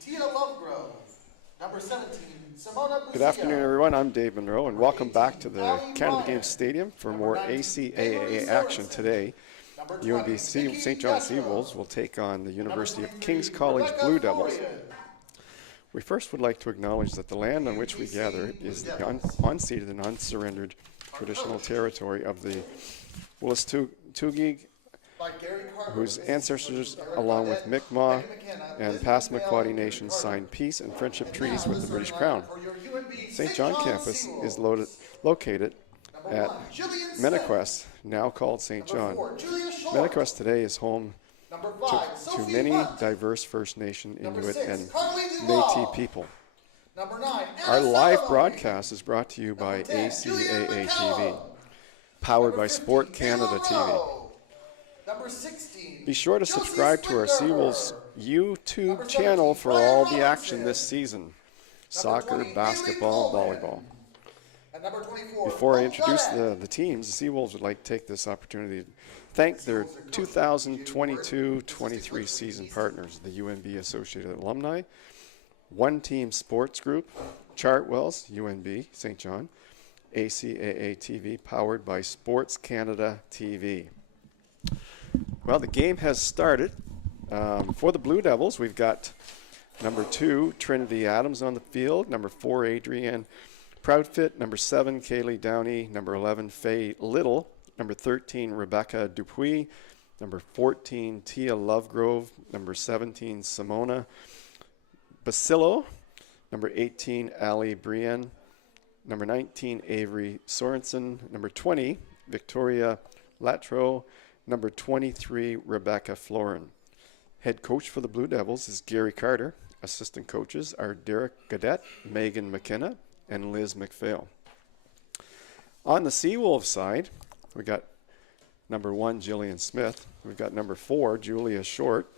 Tia Lovegrove. Number 17, Simona Busia. Good afternoon, everyone. I'm Dave Monroe, and welcome back to the Canada Games Stadium for more ACAA action today. UNBSJ St. John Seawolves will take on the University of King's College Blue Devils. We first would like to acknowledge that the land on which we gather is the unceded and unsurrendered traditional territory of the Wolastoqiyik, whose ancestors, along with Mi'kmaq and Passamaquoddy nations, signed peace and friendship treaties with the British Crown. St. John campus is located at Menaquest, now called St. John. Menaquest today is home to many diverse First Nation, Inuit, and Métis people. Our live broadcast is brought to you by ACAA TV, powered by Sport Canada TV. Be sure to subscribe to our Seawolves YouTube channel for all the action this season: soccer, basketball, volleyball. Before I introduce the teams, the Seawolves would like to take this opportunity to thank their 2022-23 season partners, the UNB Associated Alumni, One Team Sports Group, Chartwells, UNB, St. John, ACAA TV, powered by Sports Canada TV. Well, the game has started. For the Blue Devils, we've got number 2, Trinity Adams on the field, number 4, Adrienne Proudfit, number 7, Kaylee Downey, number 11, Faye Little, number 13, Rebecca Dupuis, number 14, Tia Lovegrove, number 17, Simona Basillo, number 18, Ali Brienne, number 19, Avery Sorensen, number 20, Victoria Latro, number 23, Rebecca Florin. Head coach for the Blue Devils is Gary Carter. Assistant coaches are Derek Gaudette, Megan McKenna, and Liz McPhail. On the Seawolves side, we got number 1, Jillian Smith. We've got number 4, Julia Short.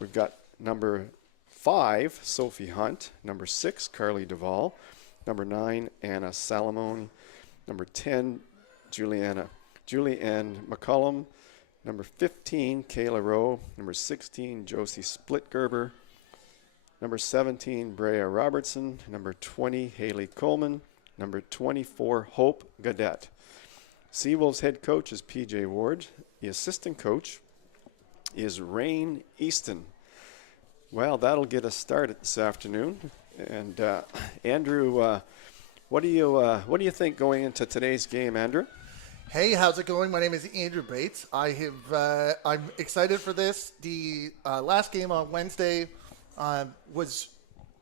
We've got number 5, Sophie Hunt. Number 6, Carly Duvall. Number 9, Anna Salamone. Number 10, Julianne McCullum. Number 15, Kayla Rowe. Number 16, Josie Splitgerber. Number 17, Brea Robertson. Number 20, Haley Coleman. Number 24, Hope Gaudette. Seawolves head coach is PJ Ward. The assistant coach is Rain Easton. Well, that'll get us started this afternoon. And Andrew, what do you think going into today's game, Andrew? Hey, how's it going? My name is Andrew Bates. I'm excited for this. The last game on Wednesday was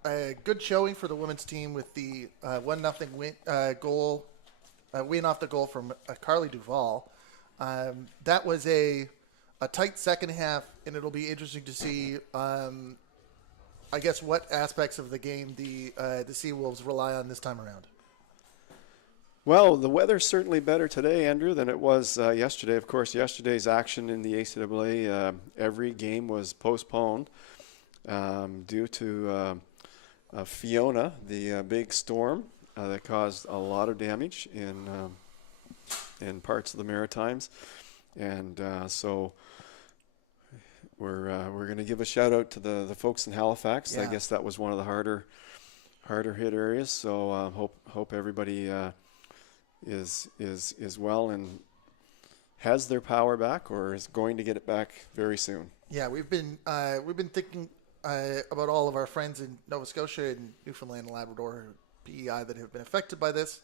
a good showing for the women's team with the 1-0 win off the goal from Carly Duvall. That was a tight second half, and it'll be interesting to see, I guess, what aspects of the game the Seawolves rely on this time around. Well, the weather's certainly better today, Andrew, than it was yesterday. Of course, yesterday's action in the ACAA, every game was postponed due to Fiona, the big storm that caused a lot of damage in parts of the Maritimes. And so we're going to give a shout out to the folks in Halifax. Yeah. I guess that was one of the harder hit areas. So hope everybody is well and has their power back, or is going to get it back very soon. Yeah, we've been thinking about all of our friends in Nova Scotia and Newfoundland and Labrador, PEI, that have been affected by this,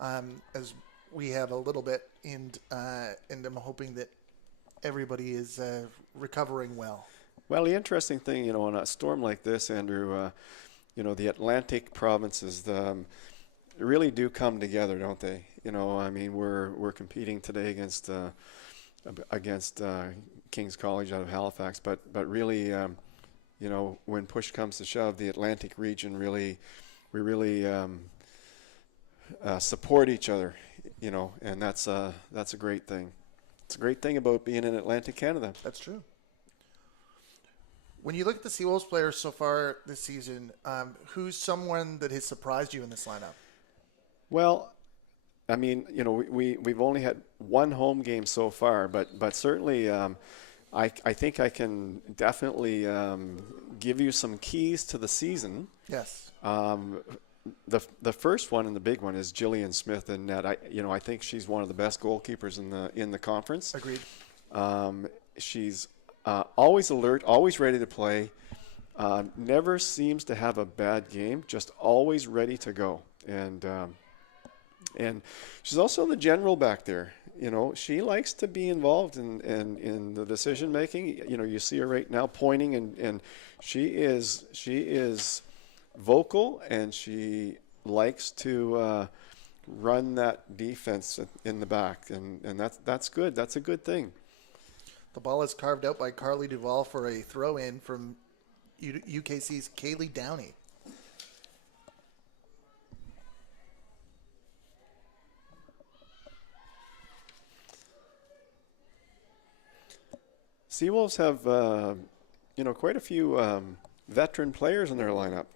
as we have a little bit, and I'm hoping that everybody is recovering well. Well, the interesting thing, on a storm like this, Andrew, the Atlantic provinces really do come together, don't they? We're competing today against King's College out of Halifax, but really, when push comes to shove, the Atlantic region we really support each other, and that's a great thing. It's a great thing about being in Atlantic Canada. That's true. When you look at the Seawolves players so far this season, who's someone that has surprised you in this lineup? Well, we've only had one home game so far, but certainly I think I can definitely give you some keys to the season. Yes. The first one and the big one is Jillian Smith in net. I think she's one of the best goalkeepers in the conference. Agreed. She's always alert, always ready to play. Never seems to have a bad game. Just always ready to go. And she's also the general back there. She likes to be involved in the decision making. You see her right now pointing, and she is vocal, and she likes to run that defense in the back, and that's good. That's a good thing. The ball is carved out by Carly Duvall for a throw-in from UKC's Kaylee Downey. Seawolves have, quite a few veteran players in their lineup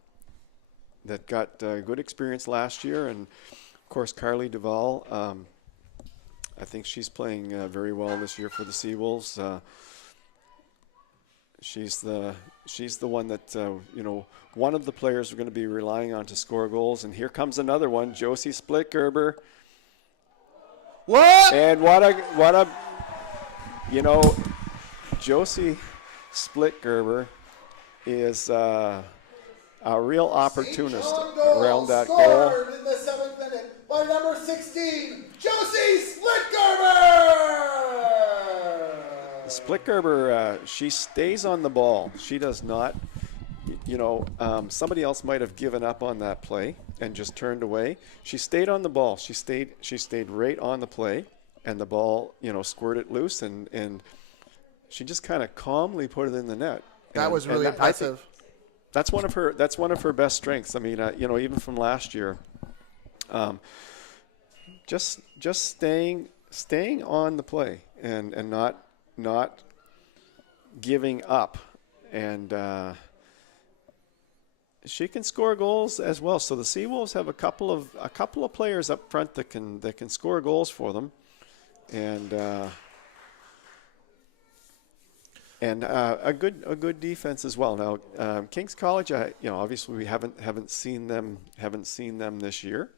that got good experience last year, and of course Carly Duvall. I think she's playing very well this year for the Seawolves. She's the one that one of the players we're going to be relying on to score goals. And here comes another one, Josie Splitgerber. What? And what a Josie Splitgerber is a real opportunist around that goal. In the 7th minute by number 16, Josie Splitgerber. Splitgerber, she stays on the ball. She does not. Somebody else might have given up on that play and just turned away. She stayed on the ball. She stayed right on the play, and the ball, squirted loose, and she just kind of calmly put it in the net. That was really impressive. That's one of her best strengths. I mean, even from last year, just staying on the play and not giving up, and she can score goals as well. So the Seawolves have a couple of players up front that can score goals for them, and a good defense as well. Now, King's College, obviously we haven't seen them this year,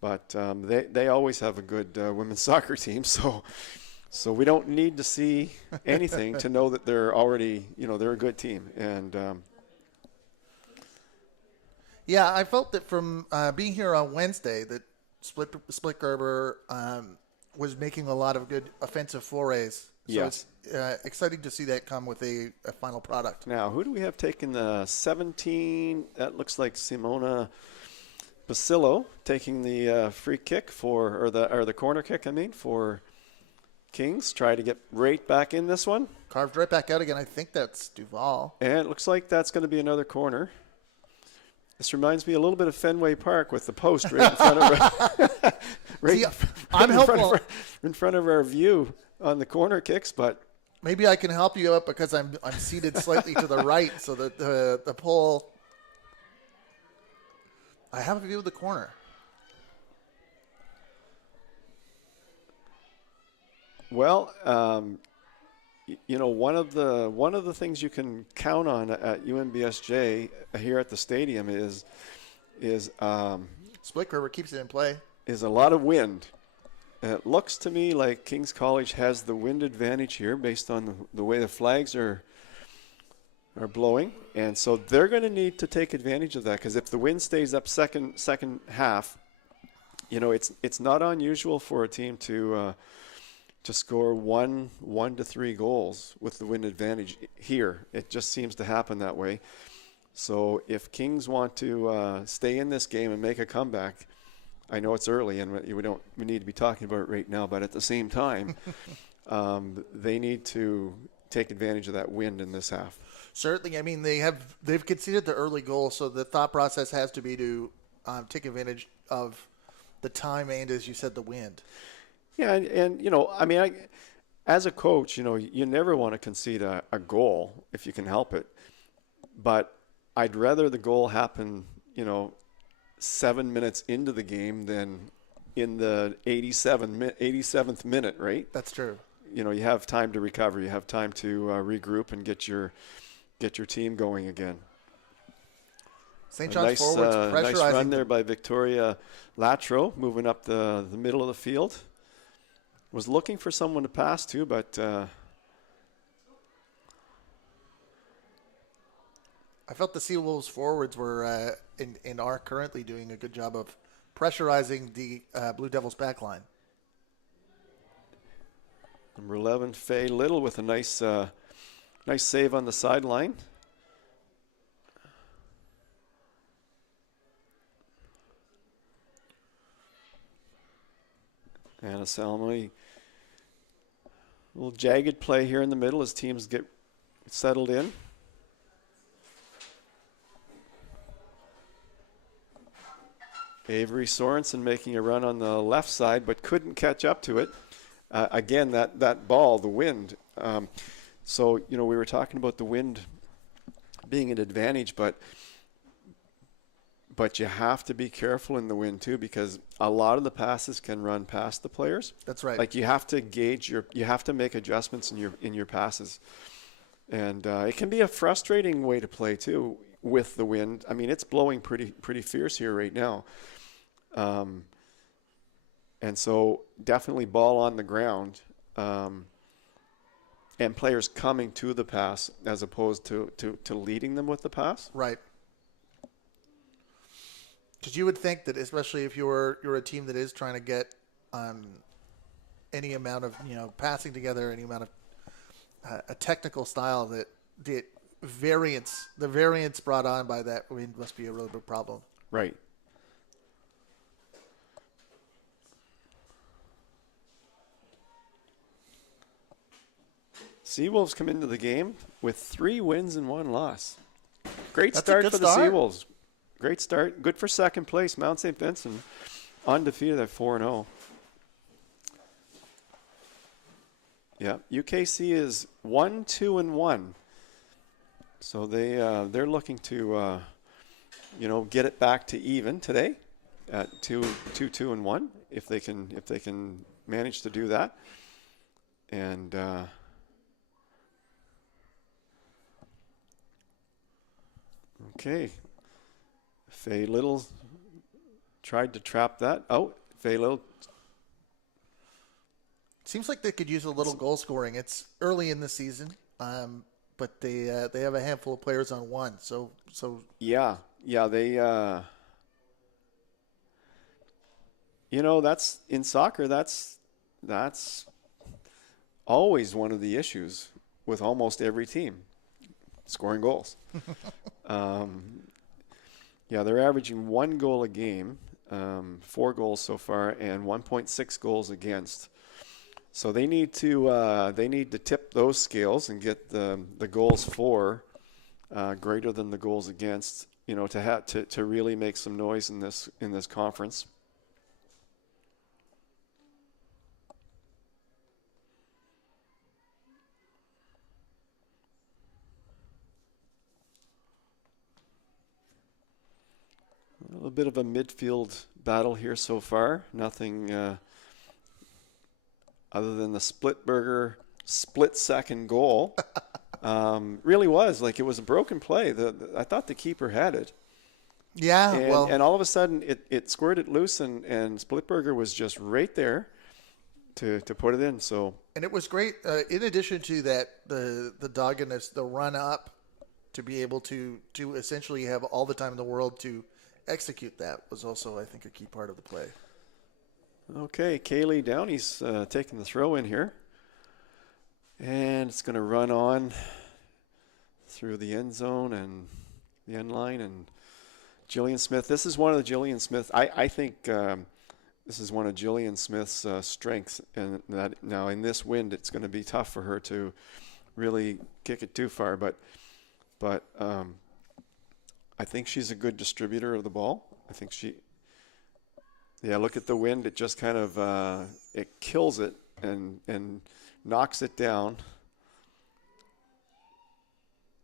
but they always have a good women's soccer team. So we don't need to see anything to know that they're already, they're a good team. And yeah, I felt that from being here on Wednesday that Splitgerber was making a lot of good offensive forays. So yes. It's exciting to see that come with a final product. Now, who do we have taking the 17? That looks like Simona Basillo taking the free kick or the corner kick, for Kings. Try to get right back in this one. Carved right back out again. I think that's Duvall. And it looks like that's going to be another corner. This reminds me a little bit of Fenway Park with the post right in front of in front of our view on the corner kicks, but maybe I can help you out because I'm seated slightly to the right, so that the pole. I have a view of the corner. Well, one of the things you can count on at UNBSJ here at the stadium is Splitgerber keeps it in play. Is a lot of wind. It looks to me like King's College has the wind advantage here based on the way the flags are blowing, and so they're going to need to take advantage of that, because if the wind stays up second half, it's not unusual for a team to score one to three goals with the wind advantage here. It just seems to happen that way. So if Kings want to stay in this game and make a comeback, I know it's early and we need to be talking about it right now, but at the same time, they need to take advantage of that wind in this half. Certainly. I mean, they've conceded the early goal, so the thought process has to be to take advantage of the time and, as you said, the wind. Yeah, and as a coach, you never want to concede a goal if you can help it. But I'd rather the goal happen, 7 minutes into the game than in the 87th minute, right? That's true. you have time to recover. You have time to regroup and get your team going again. St. John's forwards pressurizing. Nice run there by Victoria Latro, moving up the middle of the field. Was looking for someone to pass to, but I felt the Seawolves forwards were and are currently doing a good job of pressurizing the Blue Devils backline. Number 11, Faye Little, with a nice save on the sideline. Anna Salmi. A little jagged play here in the middle as teams get settled in. Avery Sorensen making a run on the left side, but couldn't catch up to it. Again, that ball, the wind. So, we were talking about the wind being an advantage, but you have to be careful in the wind too, because a lot of the passes can run past the players. That's right. Like, you have to gauge you have to make adjustments in your passes. And it can be a frustrating way to play too with the wind. I mean, it's blowing pretty fierce here right now. And so definitely ball on the ground, and players coming to the pass as opposed to leading them with the pass. Right. Because you would think that, especially if you're a team that is trying to get any amount of passing together, any amount of a technical style, that the variance brought on by that wind must be a really big problem. Right. Seawolves come into the game with 3 wins and 1 loss. Great start for the Seawolves. Great start. Good for second place. Mount St. Vincent undefeated at 4-0. Yeah, UKC is 1-2-1. So they're looking to get it back to even today at 2-2-1 if they can manage to do that. And okay. Faye Little tried to trap that. Oh, Faye Little. Seems like they could use a little goal scoring. It's early in the season, but they have a handful of players on one. So yeah, they. That's in soccer. That's always one of the issues with almost every team, scoring goals. Yeah, they're averaging 1 goal a game, 4 goals so far, and 1.6 goals against. So they need to tip those scales and get the goals for greater than the goals against, to really make some noise in this conference. A little bit of a midfield battle here so far. Nothing other than the Splitberger split-second goal. Really was. Like, it was a broken play. I thought the keeper had it. Yeah, and all of a sudden it squirted loose, and Splitberger was just right there to put it in. So, and it was great. In addition to that, the doggedness, the run up, to be able to essentially have all the time in the world to execute that was also, I think, a key part of the play. Okay, Kaylee Downey's taking the throw in here. And it's going to run on through the end zone and the end line. And Jillian Smith, this is one of the Jillian Smith, I think this is one of Jillian Smith's strengths. And that now in this wind, it's going to be tough for her to really kick it too far. But I think she's a good distributor of the ball. I think look at the wind. It just kind of, it kills it and knocks it down.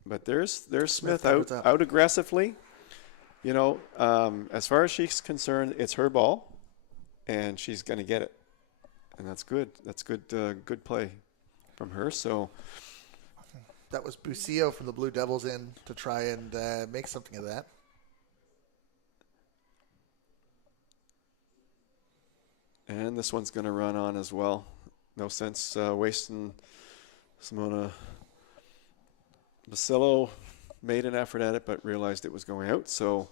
But there's Smith out aggressively. As far as she's concerned, it's her ball, and she's going to get it. And that's good. That's good play. from her. So That was Bucio from the Blue Devils in to try and make something of that. And this one's going to run on as well. No sense wasting Simona Basillo. Made an effort at it, but realized it was going out. So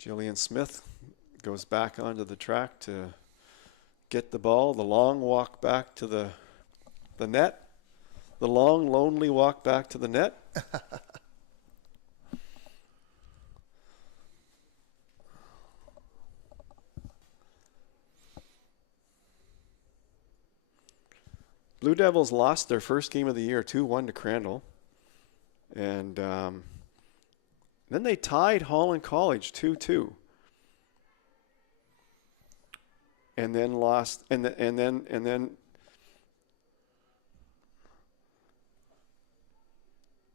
Jillian Smith goes back onto the track to get the ball. The long walk back to the net. The long, lonely walk back to the net. Blue Devils lost their first game of the year 2-1 to Crandall. And then they tied Holland College 2-2. And then lost, and then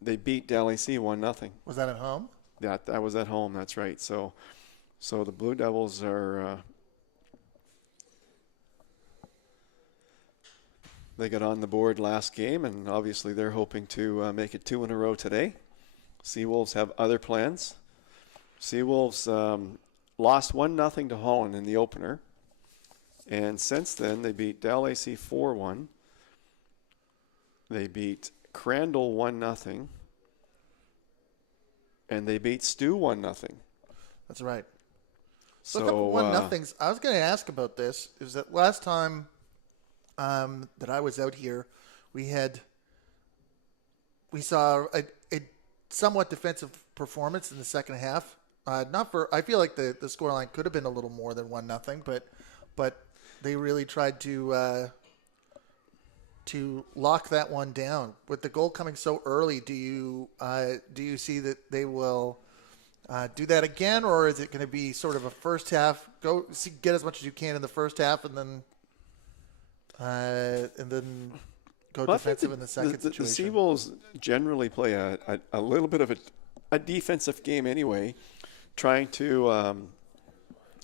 they beat DLAC 1-0. Was that at home? That was at home. That's right. So the Blue Devils are they got on the board last game, and obviously they're hoping to make it 2 in a row today. Seawolves have other plans. Seawolves lost 1-0 to Holland in the opener, and since then they beat DLAC 4-1. They beat Crandall 1-0, and they beat Stu 1-0. That's right. So a couple 1-0s. I was going to ask about this. Is that last time that I was out here, we saw a somewhat defensive performance in the second half. I feel like the scoreline could have been a little more than 1-0, but they really tried to lock that one down. With the goal coming so early, do you see that they will do that again, or is it going to be sort of a first half, get as much as you can in the first half, and then go defensive in the second situation? The Seawolves generally play a little bit of a defensive game anyway, trying to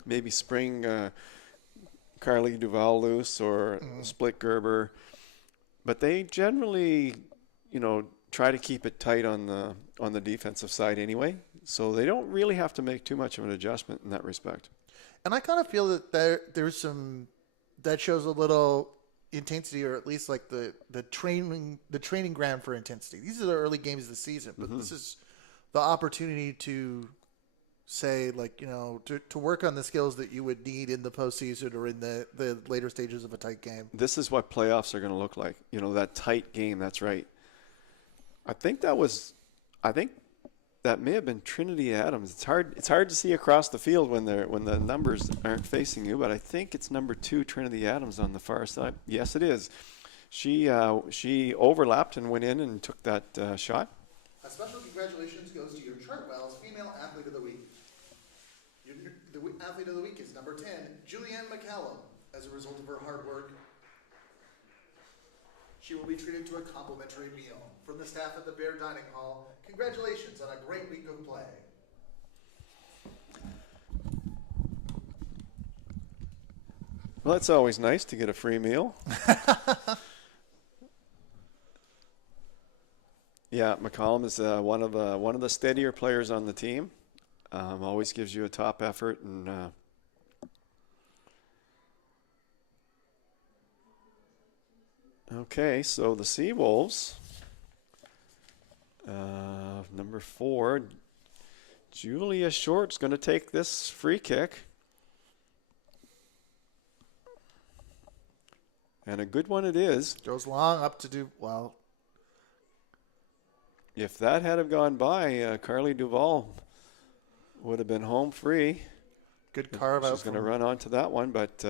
maybe spring Carly Duval loose or split Gerber. But they generally, try to keep it tight on the defensive side anyway. So they don't really have to make too much of an adjustment in that respect. And I kind of feel that there's some that shows a little intensity, or at least like the training ground for intensity. These are the early games of the season, but this is the opportunity to say, to work on the skills that you would need in the postseason or in the later stages of a tight game. This is what playoffs are going to look like. That tight game. That's right. I think that may have been Trinity Adams. It's hard to see across the field when the numbers aren't facing you, but I think it's number 2, Trinity Adams, on the far side. Yes, it is. She overlapped and went in and took that shot. A special congratulations goes to your Chartwell's Female Athlete of the Week. The Athlete of the Week is number 10, Julianne McCallum. As a result of her hard work, she will be treated to a complimentary meal from the staff at the Bear Dining Hall. Congratulations on a great week of play. Well, it's always nice to get a free meal. Yeah, McCollum is one of the steadier players on the team. Always gives you a top effort, and okay, so the Seawolves, number 4, Julia Short's going to take this free kick. And a good one it is. Goes long up to do well. If that had have gone by, Carly Duval would have been home free. Good carve out. She's going to run onto that one, but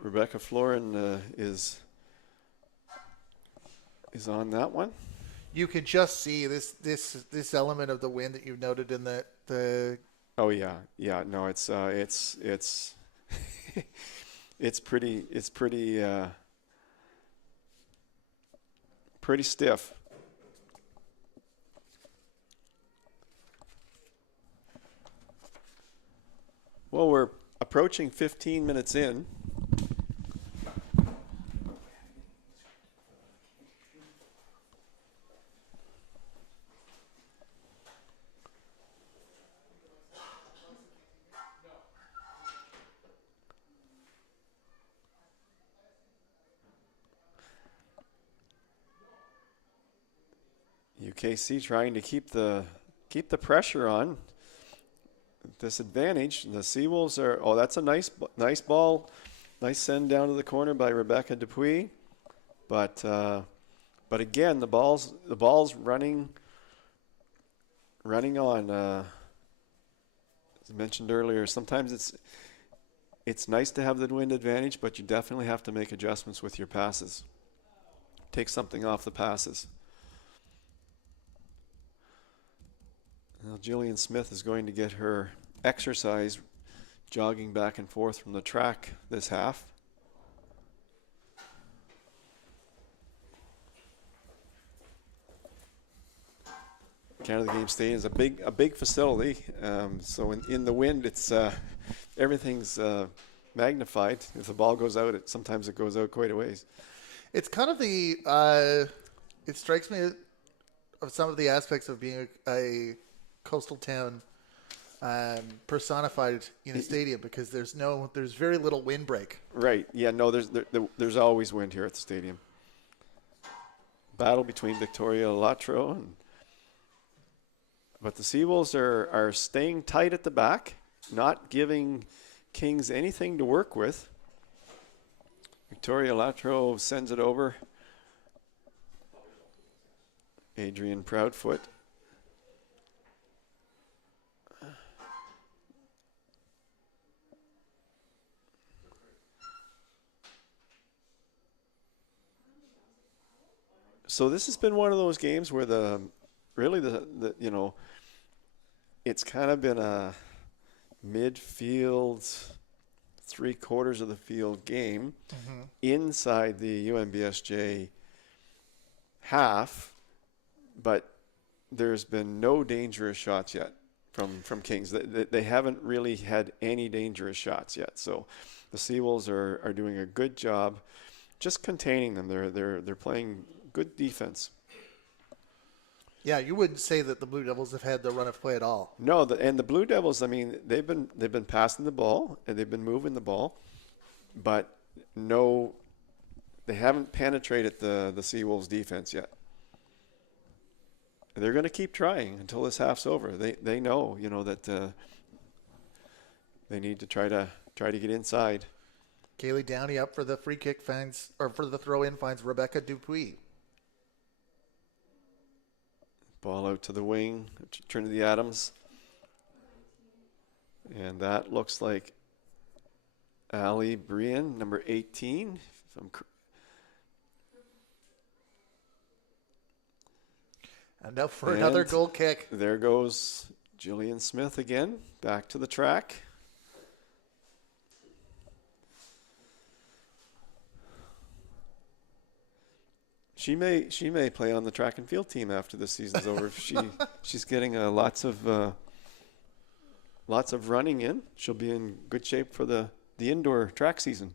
Rebecca Florin is on that one. You can just see this element of the wind that you've noted in the. Oh yeah. No, it's it's pretty stiff. Well, we're approaching 15 minutes in. UKC trying to keep the pressure on. Disadvantage. The Seawolves are. Oh, that's a nice ball. Nice send down to the corner by Rebecca Dupuis. But again, the ball's running on. As I mentioned earlier, sometimes it's nice to have the wind advantage, but you definitely have to make adjustments with your passes. Take something off the passes. Now Jillian Smith is going to get her exercise jogging back and forth from the track this half. Canada Game Stadium is a big facility, so in the wind, it's everything's magnified. If the ball goes out, sometimes it goes out quite a ways. It's kind of it strikes me of some of the aspects of being a coastal town personified in a stadium, because there's very little windbreak. Right. Yeah. No. There's always wind here at the stadium. Battle between Victoria Latro but the Seawolves are staying tight at the back, not giving Kings anything to work with. Victoria Latro sends it over. Adrian Proudfoot. So this has been one of those games where it's kind of been a midfield, 3/4 of the field game inside the UNBSJ half, but there's been no dangerous shots yet from Kings. They haven't really had any dangerous shots yet. So the Seawolves are doing a good job just containing them. They're playing good defense. Yeah, you wouldn't say that the Blue Devils have had the run of play at all. No, and the Blue Devils, I mean, they've been passing the ball and they've been moving the ball, but no, they haven't penetrated the Seawolves defense yet. They're going to keep trying until this half's over. They know, that they need to try to get inside. Kaylee Downey up for the free kick for the throw-in finds Rebecca Dupuis. Ball out to the wing, Trinity Adams. And that looks like Ali Brian, number 18. And now for another goal kick. There goes Jillian Smith again, back to the track. She may play on the track and field team after the season's over. She's getting lots of running in. She'll be in good shape for the indoor track season.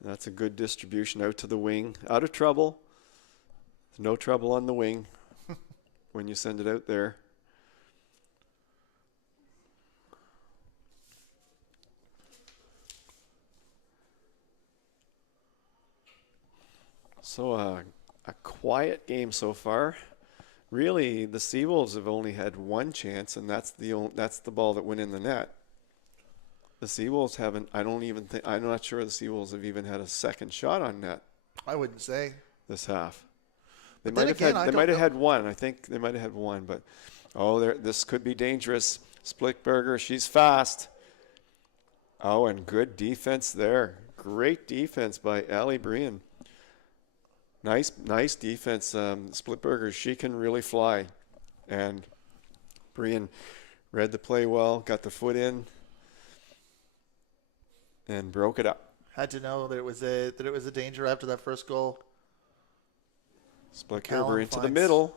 That's a good distribution out to the wing. Out of trouble. No trouble on the wing. When you send it out there. So a quiet game so far. Really, the Seawolves have only had one chance, and that's the ball that went in the net. The Seawolves haven't. I'm not sure the Seawolves have even had a second shot on net. I wouldn't say this half. They might have had one. I think they might have had one, but this could be dangerous. Splickberger, she's fast. Oh, and good defense there. Great defense by Ali Brian. Nice defense. Splickberger, she can really fly, and Brian read the play well, got the foot in, and broke it up. Had to know that it was a danger after that first goal. Splickberger into the middle.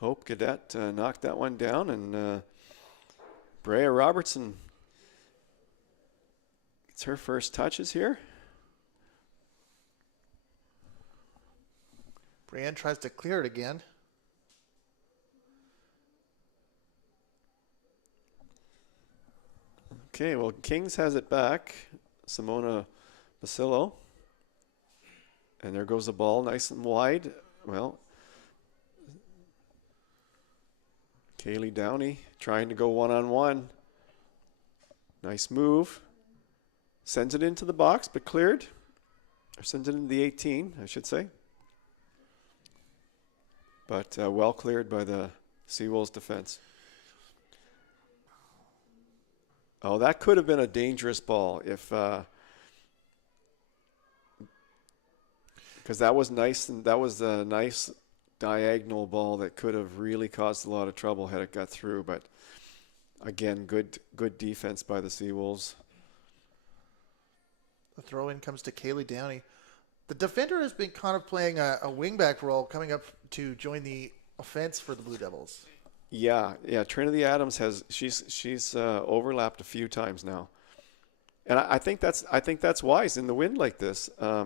Hope Cadet knocked that one down, and Brea Robertson gets her first touches here. Brienne tries to clear it again. Okay, well, Kings has it back. Simona Basillo. And there goes the ball, nice and wide. Well, Kaylee Downey trying to go one-on-one. Nice move. Sends it into the box, but cleared. Or sends it into the 18, I should say. But well cleared by the Seawolves defense. Oh, that could have been a dangerous ball if, because that was nice, and that was a nice diagonal ball that could have really caused a lot of trouble had it got through. But again, good defense by the Seawolves. The throw in comes to Kaylee Downey. The defender has been kind of playing a wingback role coming up to join the offense for the Blue Devils. Yeah. Trinity Adams she's overlapped a few times now, and I think that's wise in the wind like this. I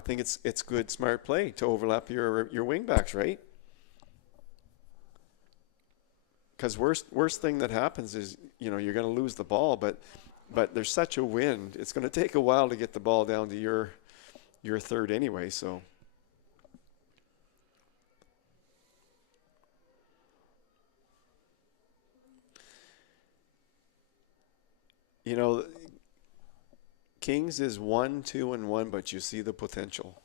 think it's good, smart play to overlap your wingbacks, right? Because worst thing that happens is you're going to lose the ball, but there's such a wind, it's going to take a while to get the ball down to your third anyway. So Kings is 1-2-1, but you see the potential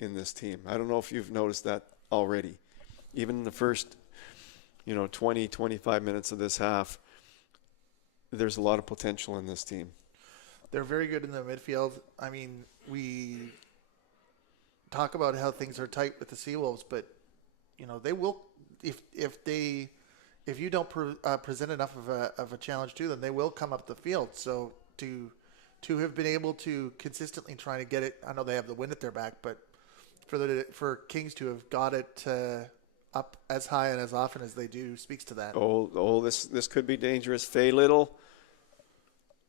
in this team. I don't know if you've noticed that already. Even in the first 20, 25 minutes of this half, there's a lot of potential in this team. They're very good in the midfield. I mean, we talk about how things are tight with the Seawolves, but they will, if you don't present enough of a challenge to them, they will come up the field. So to have been able to consistently try to get it, I know they have the wind at their back, but for Kings to have got it up as high and as often as they do speaks to that. This could be dangerous. Faye Little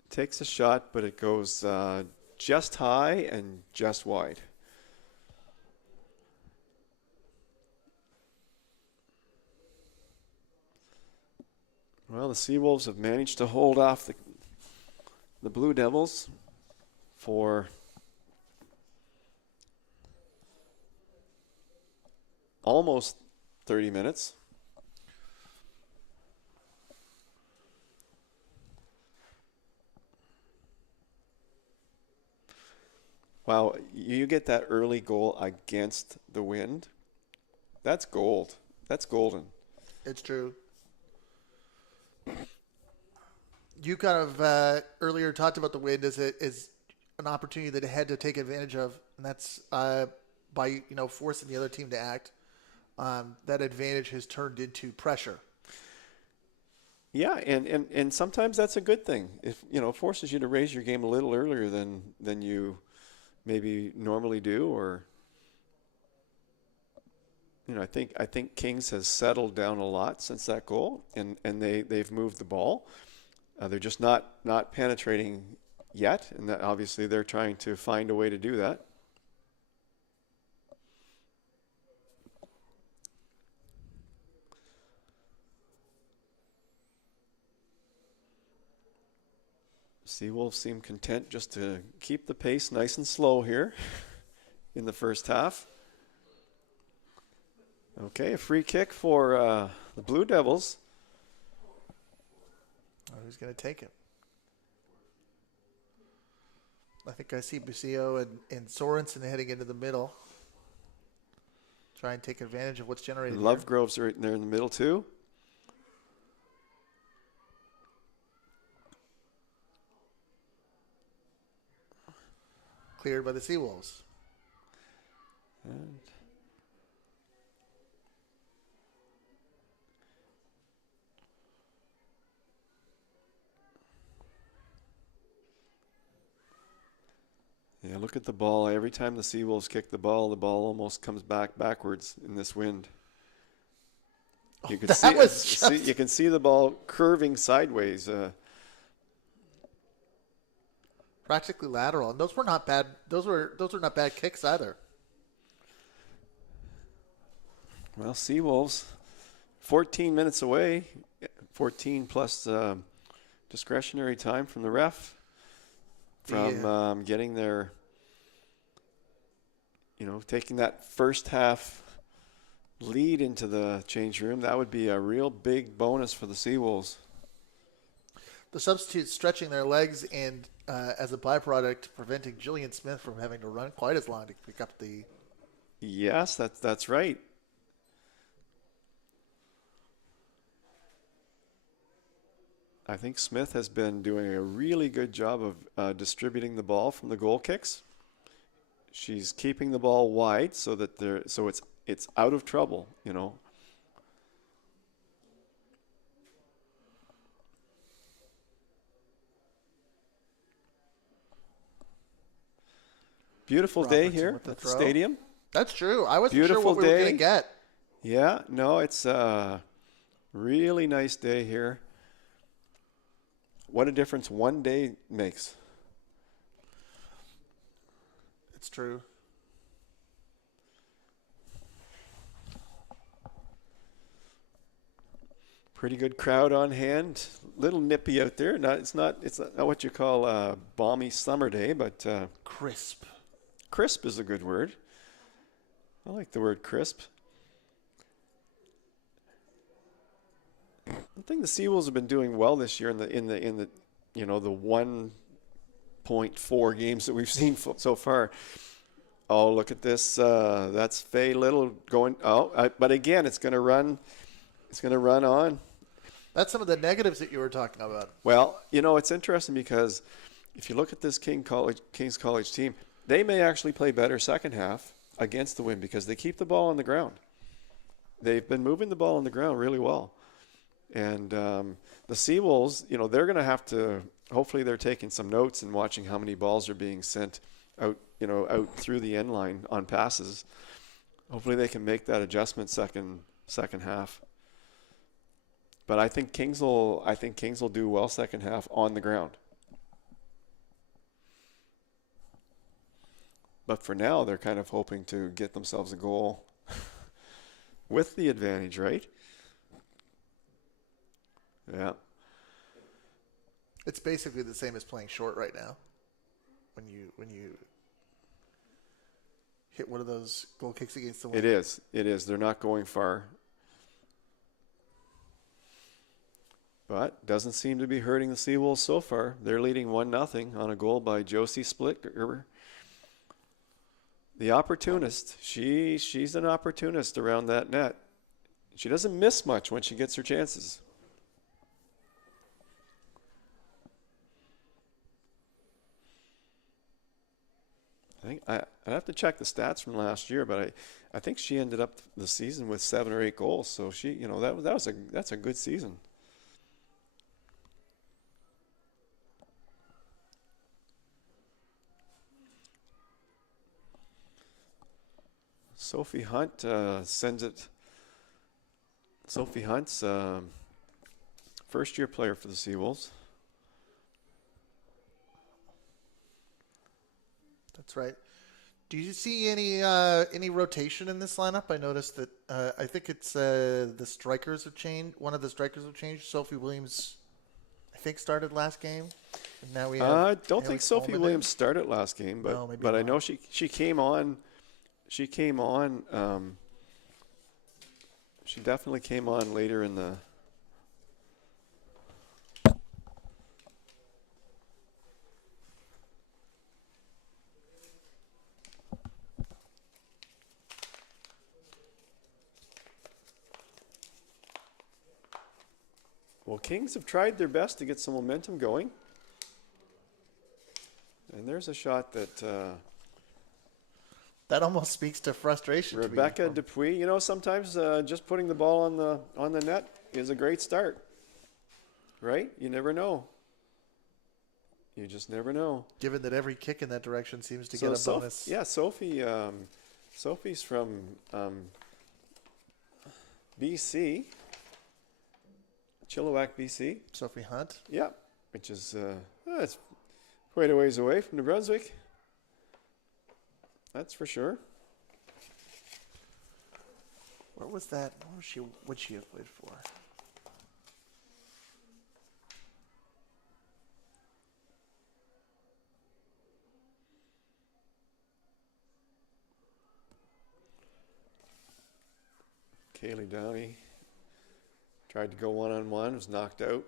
takes a shot, but it goes just high and just wide. Well, the Seawolves have managed to hold off the Blue Devils for almost 30 minutes. Wow, you get that early goal against the wind. That's gold. That's golden. It's true. You kind of earlier talked about the wind as an opportunity that it had to take advantage of, and that's by forcing the other team to act. That advantage has turned into pressure. Yeah, and sometimes that's a good thing. If it forces you to raise your game a little earlier than you maybe normally do, or I think Kings has settled down a lot since that goal, and they've moved the ball. They're just not penetrating yet, and that obviously they're trying to find a way to do that. Seawolves seem content just to keep the pace nice and slow here in the first half. Okay, a free kick for the Blue Devils. Who's going to take it? I think I see Bucio and Sorensen heading into the middle. Try and take advantage of what's generated. Lovegrove's right there in the middle too. Cleared by the Seawolves. And yeah, look at the ball. Every time the Seawolves kick the ball almost comes backwards in this wind. You can you can see the ball curving sideways. practically lateral, and those were not bad. Those were not bad kicks either. Well, Seawolves, 14 minutes away, 14 plus discretionary time from the ref from getting their, taking that first half lead into the change room. That would be a real big bonus for the Seawolves. The substitutes stretching their legs and, as a byproduct, preventing Jillian Smith from having to run quite as long to pick up the... Yes, that's right. I think Smith has been doing a really good job of distributing the ball from the goal kicks. She's keeping the ball wide so that it's out of trouble, Beautiful day here at the stadium. That's true. I wasn't sure what we were going to get. Yeah, no, it's a really nice day here. What a difference one day makes. It's true. Pretty good crowd on hand. Little nippy out there. It's not what you call a balmy summer day, but crisp. Crisp is a good word. I like the word crisp. I think the Seawolves have been doing well this year in the the 1.4 games that we've seen so far. Oh, look at this. That's Faye Little going. But again, it's going to run. It's going to run on. That's some of the negatives that you were talking about. Well, it's interesting because if you look at this King's College team, they may actually play better second half against the wind because they keep the ball on the ground. They've been moving the ball on the ground really well. And the Seawolves, they're going to have to, hopefully they're taking some notes and watching how many balls are being sent out, out through the end line on passes. Hopefully they can make that adjustment second half. But I think Kings will do well second half on the ground. But for now, they're kind of hoping to get themselves a goal with the advantage, right? Yeah. It's basically the same as playing short right now. When you hit one of those goal kicks against the wind. It is. They're not going far. But doesn't seem to be hurting the Seawolves so far. They're leading 1-0 on a goal by Josie Splitger. The opportunist. She's an opportunist around that net. She doesn't miss much when she gets her chances. I'd have to check the stats from last year, but I think she ended up the season with 7 or 8 goals. So she, that's a good season. Sophie Hunt sends it. Sophie Hunt's first-year player for the Seawolves. That's right. Do you see any rotation in this lineup? I noticed that I think it's the strikers have changed. One of the strikers have changed. Sophie Williams, I think, started last game. And now we have. I don't think Sophie Williams started last game, but I know she came on. She came on. She definitely came on later in the. Well, Kings have tried their best to get some momentum going. And there's a shot that... that almost speaks to frustration. Rebecca Dupuis, sometimes just putting the ball on the net is a great start. Right? You never know. You just never know. Given that every kick in that direction seems to get a bonus. Yeah, Sophie's from BC. Chilliwack, BC. Sophie Hunt. Yeah, which is Quite a ways away from New Brunswick. That's for sure. Where was that? Where would she have played for? Kaylee Downey tried to go one-on-one, was knocked out.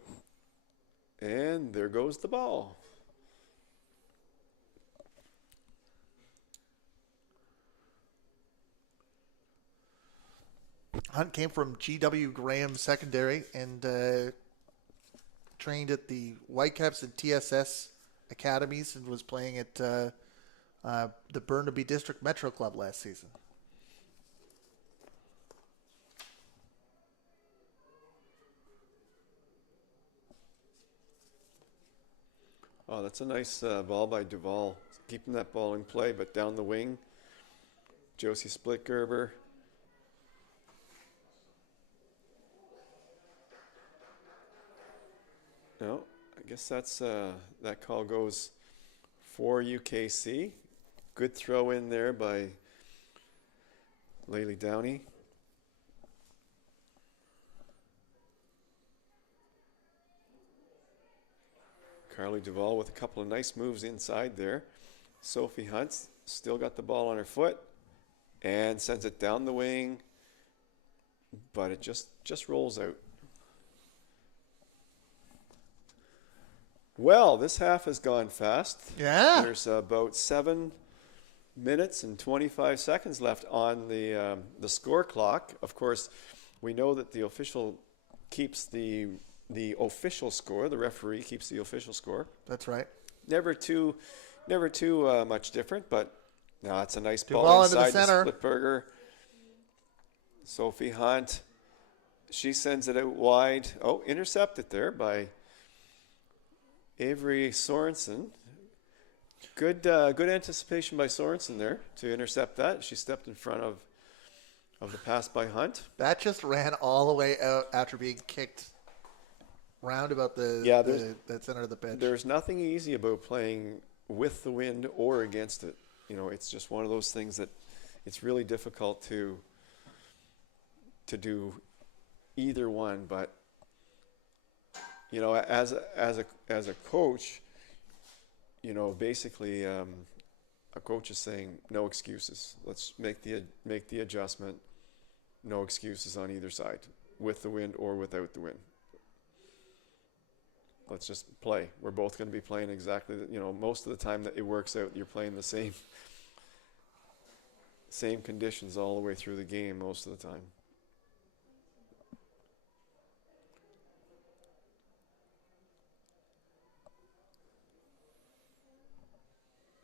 And there goes the ball. Hunt came from G.W. Graham Secondary and trained at the Whitecaps and TSS academies and was playing at the Burnaby District Metro Club last season. Oh, that's a nice ball by Duvall. Keeping that ball in play, but down the wing. Josie Splitgerber. No, I guess that's that call goes for UKC. Good throw in there by Laylee Downey. Carly Duvall with a couple of nice moves inside there. Sophie Hunt still got the ball on her foot and sends it down the wing, but it just rolls out. Well, this half has gone fast. Yeah. There's about 7 minutes and 25 seconds left on the score clock. Of course, we know that the official keeps the official score. The referee keeps the official score. That's right. Never too much different, but now it's a nice Ball ball into the inside center. the Splitberger. Sophie Hunt, she sends it out wide. Oh, intercepted there by Avery Sorensen. Good anticipation by Sorensen there to intercept that. She stepped in front of the pass by Hunt. That just ran all the way out after being kicked round about the center of the pitch. There's nothing easy about playing with the wind or against it. You know, it's just one of those things that it's really difficult to do either one. But you know, as a coach, you know, basically a coach is saying no excuses. Let's make the adjustment. No excuses on either side, with the wind or without the wind. Let's just play. We're both going to be playing exactly, most of the time that it works out, you're playing the same conditions all the way through the game most of the time.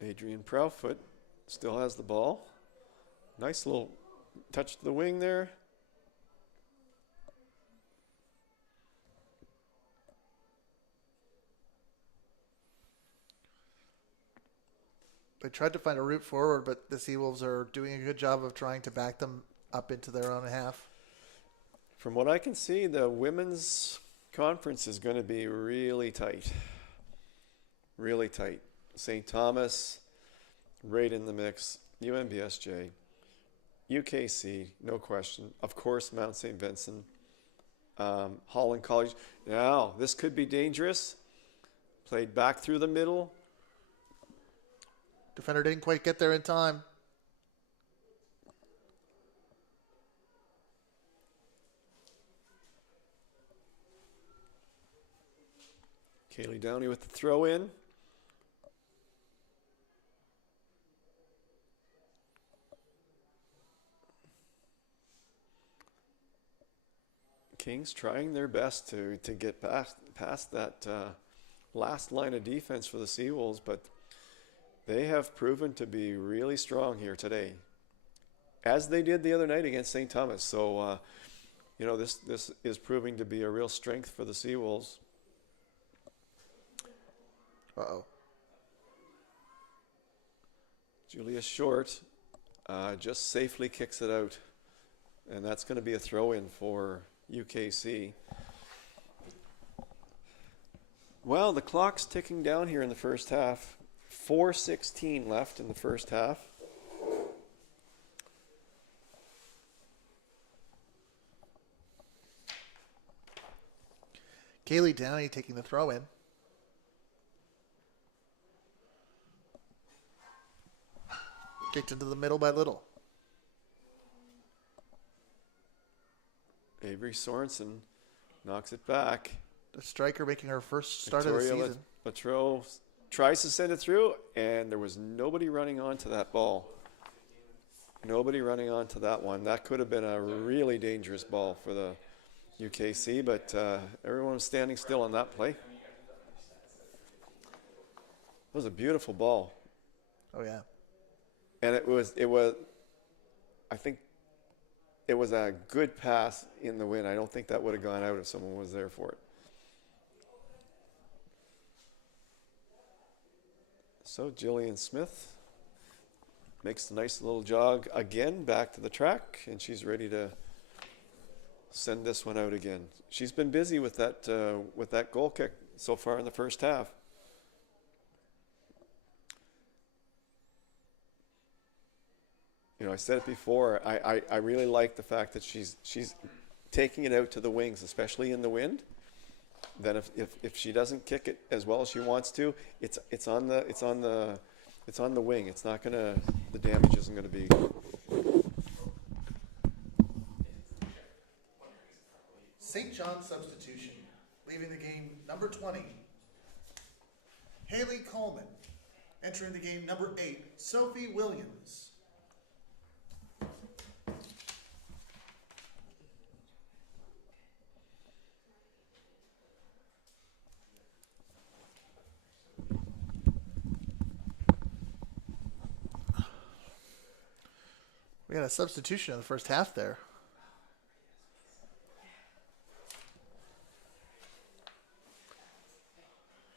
Adrian Proudfoot still has the ball. Nice little touch to the wing there. They tried to find a route forward, but the Seawolves are doing a good job of trying to back them up into their own half. From what I can see, the women's conference is going to be really tight. Really tight. St. Thomas, right in the mix. UNBSJ, UKC, no question. Of course, Mount St. Vincent, Holland College. Now, this could be dangerous. Played back through the middle. Defender didn't quite get there in time. Kaylee Downey with the throw in. Kings trying their best to get past that last line of defense for the Seawolves, but they have proven to be really strong here today, as they did the other night against St. Thomas. So, this is proving to be a real strength for the Seawolves. Uh-oh. Julia Short just safely kicks it out, and that's going to be a throw-in for UKC. Well, the clock's ticking down here in the first half. 4:16 left in the first half. Kaylee Downey taking the throw in. Kicked into the middle by Little. Avery Sorensen knocks it back. The striker making her first start of the season. Latrobe tries to send it through, and there was nobody running onto that ball. Nobody running onto that one. That could have been a really dangerous ball for the UKC, but everyone was standing still on that play. It was a beautiful ball. Oh, yeah. And I think it was a good pass in the wind. I don't think that would have gone out if someone was there for it. So Jillian Smith makes a nice little jog again back to the track, and she's ready to send this one out again. She's been busy with that goal kick so far in the first half. You know, I said it before, I really like the fact that she's taking it out to the wings, especially in the wind. Then if she doesn't kick it as well as she wants to, it's on the wing. It's not gonna, the damage isn't gonna be. St. John's substitution, leaving the game number 20, Haley Coleman. Entering the game number 8, Sophie Williams. We got a substitution in the first half there.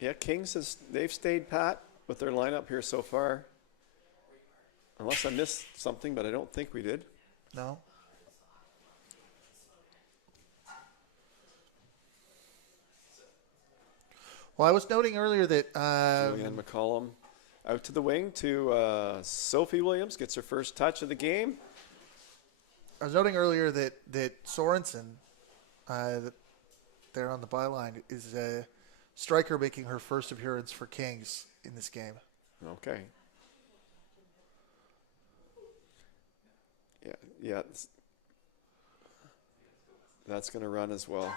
Yeah, Kings they've stayed pat with their lineup here so far. Unless I missed something, but I don't think we did. No. Well, I was noting earlier that Julianne McCollum out to the wing to Sophie Williams, gets her first touch of the game. I was noting earlier that Sorensen, there on the byline, is a striker making her first appearance for Kings in this game. Okay. Yeah. That's going to run as well.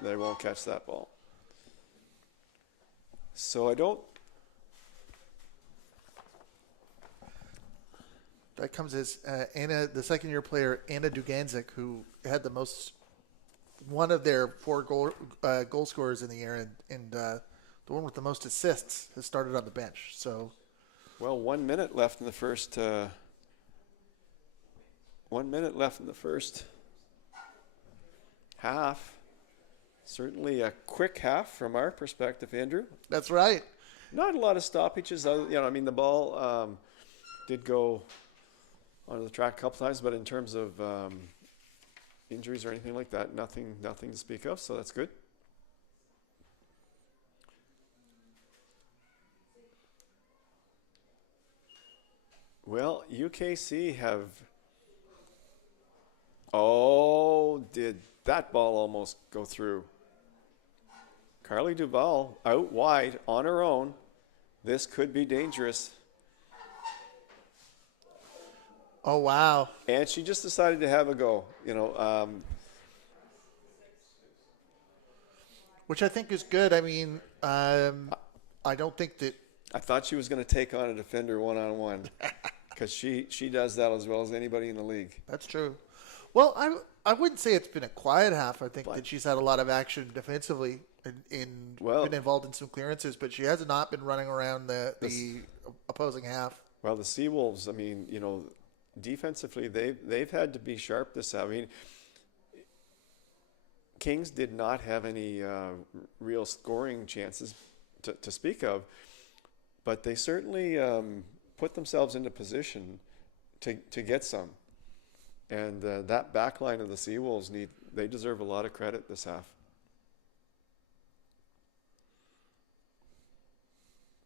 They won't catch that ball. So I don't. That comes as Anna, the second-year player, Anna Duganzik, who had one of their 4 goal scorers in the year, and the one with the most assists has started on the bench. So, well, 1 minute left in the first. 1 minute left in the first half. Certainly a quick half from our perspective, Andrew. That's right. Not a lot of stoppages. The ball did go onto the track a couple times, but in terms of injuries or anything like that, nothing to speak of, so that's good. Well, UKC have... Oh, did that ball almost go through? Carly Duval out wide on her own. This could be dangerous. Oh, wow. And she just decided to have a go, Which I think is good. I mean, I don't think that... I thought she was going to take on a defender one-on-one because she does that as well as anybody in the league. That's true. Well, I wouldn't say it's been a quiet half. I think that she's had a lot of action defensively and been involved in some clearances, but she has not been running around the opposing half. Well, the Seawolves, defensively, they've had to be sharp this half. Kings did not have any real scoring chances to speak of, but they certainly put themselves into position to get some. And that back line of the Seawolves they deserve a lot of credit this half.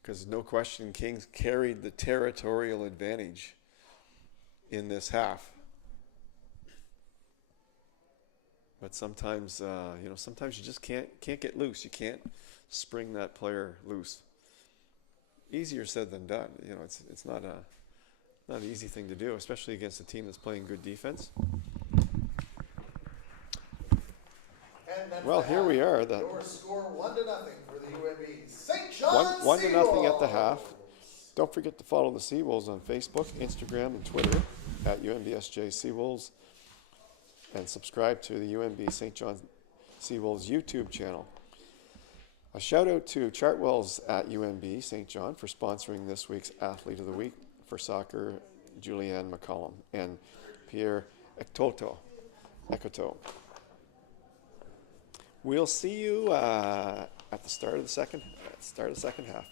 because no question, Kings carried the territorial advantage in this half. But sometimes, sometimes you just can't get loose. You can't spring that player loose. Easier said than done. It's not an easy thing to do, especially against a team that's playing good defense. Well, here we are. Your score 1-0 for the UNB St. John One to nothing Seawolves. at the half. Don't forget to follow the Seawolves on Facebook, Instagram, and Twitter at UNBSJ Seawolves, and subscribe to the UNB St. John Seawolves YouTube channel. A shout out to Chartwells at UNB St. John for sponsoring this week's Athlete of the Week for soccer, Julianne McCollum and Pierre Ekoto. We'll see you at the start of the second half.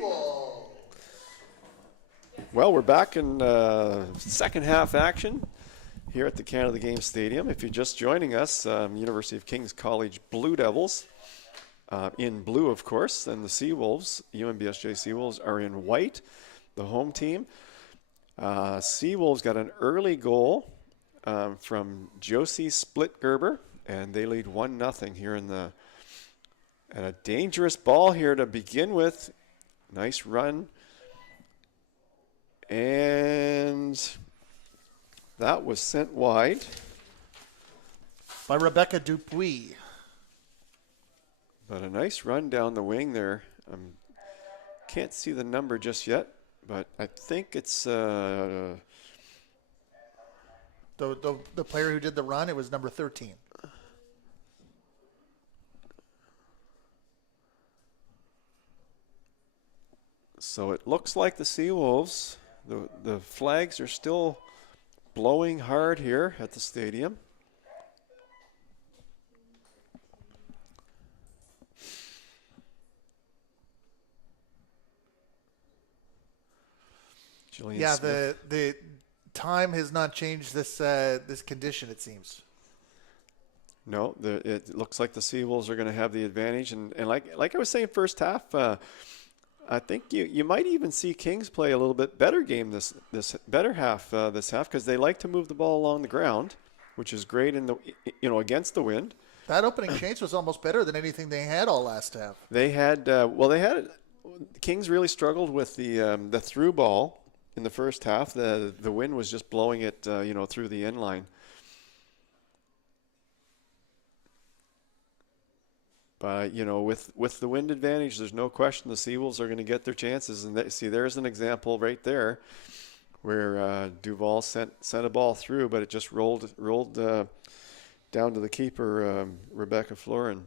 Well, we're back in second half action here at the Canada Games Stadium. If you're just joining us, University of King's College Blue Devils in blue, of course, and the Seawolves, UNBSJ Seawolves, are in white, the home team. Seawolves got an early goal from Josie Splitgerber, and they lead 1-0 here in the. And a dangerous ball here to begin with. Nice run. And that was sent wide. By Rebecca Dupuis. But a nice run down the wing there. Can't see the number just yet, but I think it's... The player who did the run, it was number 13. So it looks like the Seawolves, the flags are still blowing hard here at the stadium. Yeah, the time has not changed this this condition, it seems. No, it looks like the Seawolves are going to have the advantage, and like I was saying, first half. I think you might even see Kings play a little bit better game this better half this half, because they like to move the ball along the ground, which is great in the against the wind. That opening change was almost better than anything they had all last half. They had Kings really struggled with the through ball in the first half. The wind was just blowing it through the end line. But, with the wind advantage, there's no question the Seawolves are going to get their chances. And there's an example right there where Duval sent a ball through, but it just rolled down to the keeper, Rebecca Florin.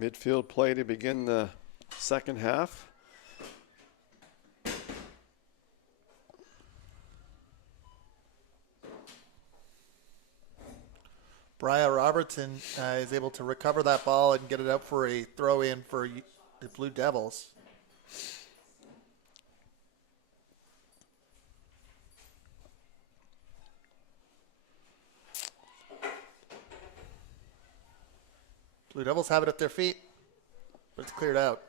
Midfield play to begin the second half. Brian Robertson is able to recover that ball and get it up for a throw-in for the Blue Devils. Blue Devils have it at their feet, but it's cleared out.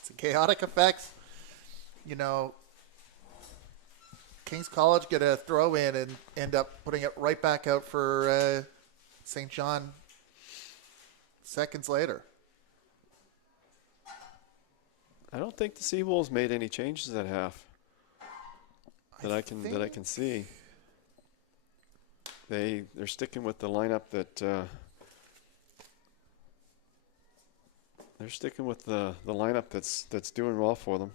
It's a chaotic effects. King's College get a throw in and end up putting it right back out for St. John seconds later. I don't think the Seawolves made any changes at half that I can see. They're sticking with the lineup that they're sticking with the lineup that's doing well for them.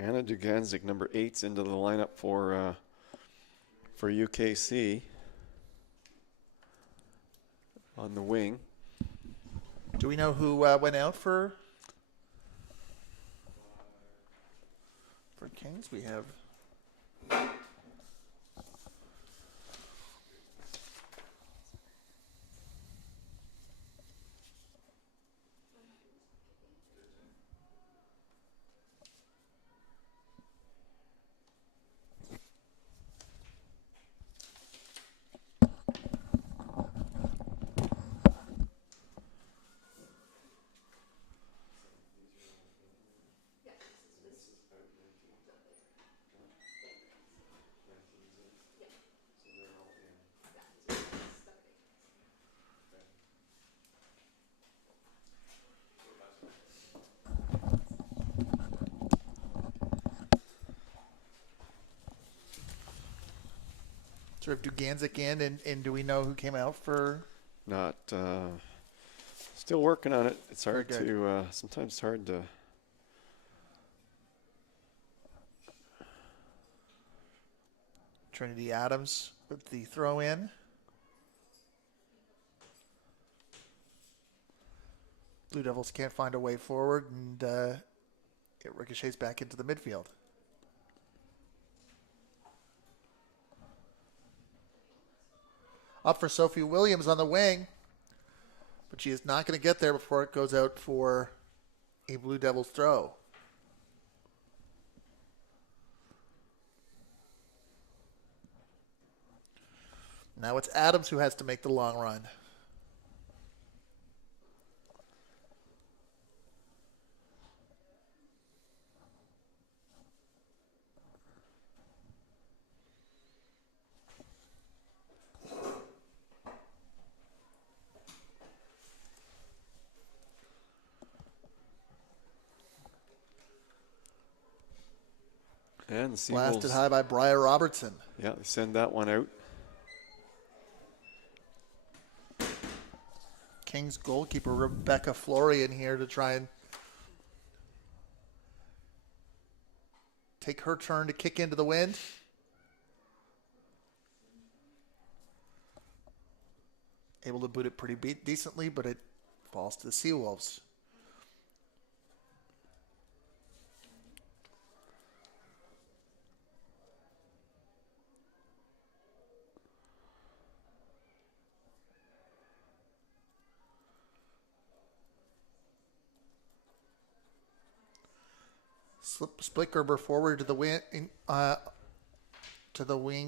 Anna Duganzik, number 8's into the lineup for UKC on the wing. Do we know who went out for Kings? We have So we have Duganzik in, and do we know who came out for? Not still working on it. It's hard Very to sometimes it's hard to. Trinity Adams with the throw in. Blue Devils can't find a way forward, and it ricochets back into the midfield. Up for Sophie Williams on the wing, but she is not going to get there before it goes out for a Blue Devils throw. Now it's Adams who has to make the long run. And the Seawolves, Blasted high by Briar Robertson. yeah, they send that one out. King's goalkeeper Rebecca Florian here to try and take her turn to kick into the wind. Able to boot it pretty decently, but it falls to the Seawolves. Split Gerber forward to the wing,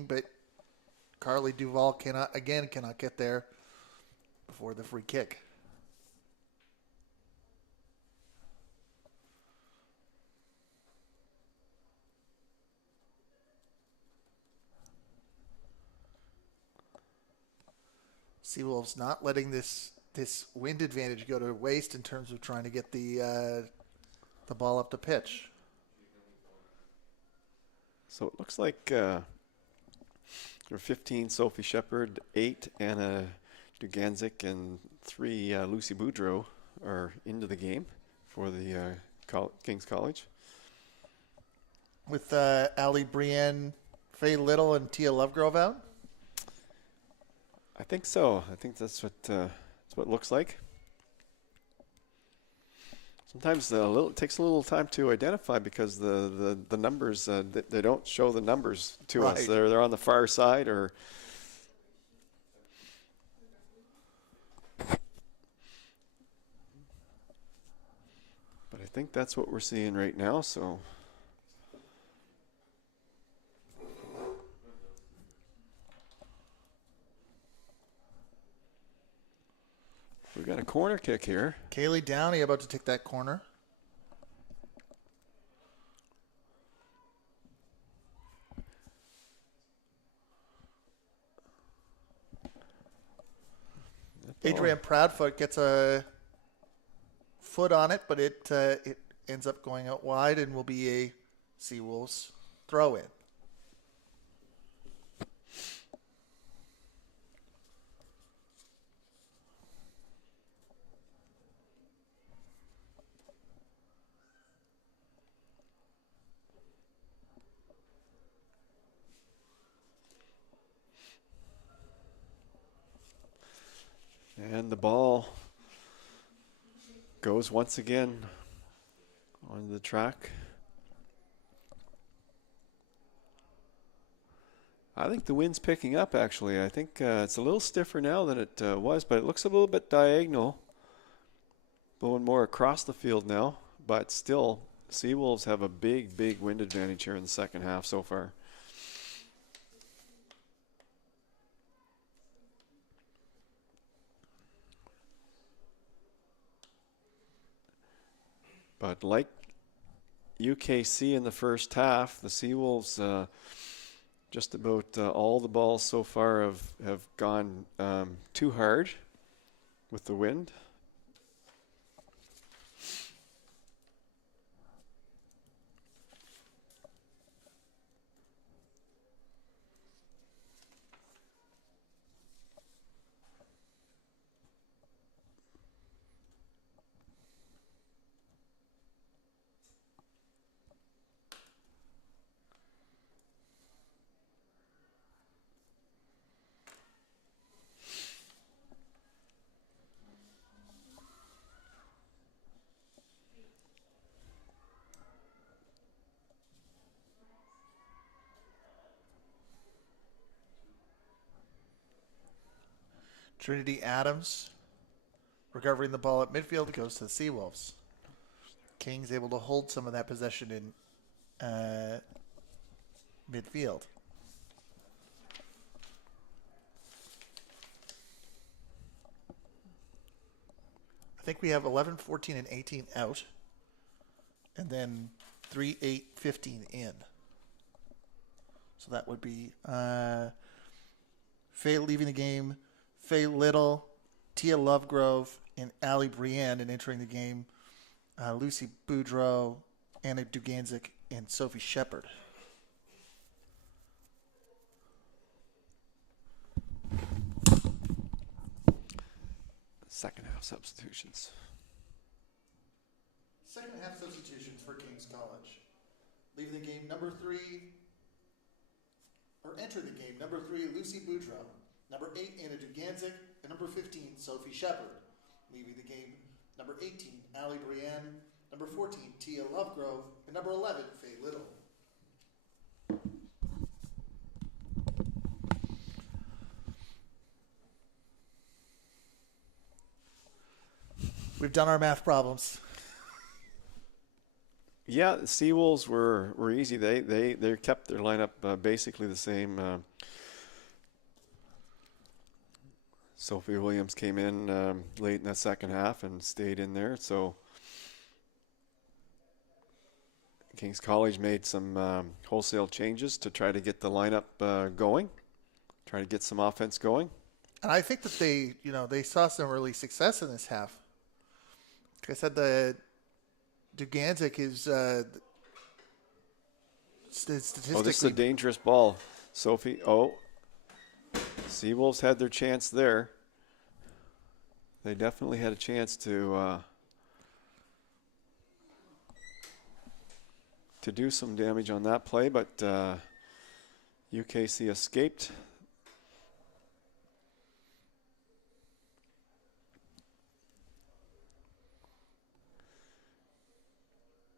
but Carly Duvall cannot get there before the free kick. Seawolves not letting this wind advantage go to waste in terms of trying to get the ball up the pitch. So it looks like there are 15 Sophie Shepard, 8 Anna Duganzik, and 3 Lucy Boudreau are into the game for the King's College. With Allie Brienne, Faye Little, and Tia Lovegrove out? I think so. I think that's what it looks like. Sometimes it takes a little time to identify because the numbers they don't show the numbers to us. They're on the far side or. But I think that's what we're seeing right now. So. We got a corner kick here. Kaylee Downey about to take that corner. Adrienne Proudfoot gets a foot on it, but it ends up going out wide and will be a Seawolves throw in. And the ball goes once again on the track. I think the wind's picking up, actually. I think it's a little stiffer now than it was, but it looks a little bit diagonal. Blowing more across the field now, but still, Seawolves have a big, big wind advantage here in the second half so far. But like UKC in the first half, the Seawolves, just about all the balls so far have gone too hard with the wind. Trinity Adams, recovering the ball at midfield, goes to the Seawolves. Kings able to hold some of that possession in midfield. I think we have 11, 14, and 18 out. And then 3, 8, 15 in. So that would be Faye leaving the game, Faye Little, Tia Lovegrove, and Allie Brienne. And entering the game, Lucy Boudreau, Anna Duganzik, and Sophie Shepard. Second half substitutions. Second half substitutions for King's College. Leaving the game, enter the game, number 3, Lucy Boudreau, number 8, Anna Duganzik, and number 15, Sophie Shepard. Leaving the game, number 18, Allie Brienne, number 14, Tia Lovegrove, and number 11, Faye Little. We've done our math problems. Yeah, the Seawolves were easy. They kept their lineup basically the same. Sophie Williams came in late in that second half and stayed in there. So King's College made some wholesale changes to try to get the lineup going, try to get some offense going. And I think that they saw some early success in this half. Like I said, the Duganzik is statistically. Oh, this is a dangerous ball, Sophie. Oh, Seawolves had their chance there. They definitely had a chance to do some damage on that play, but UKC escaped.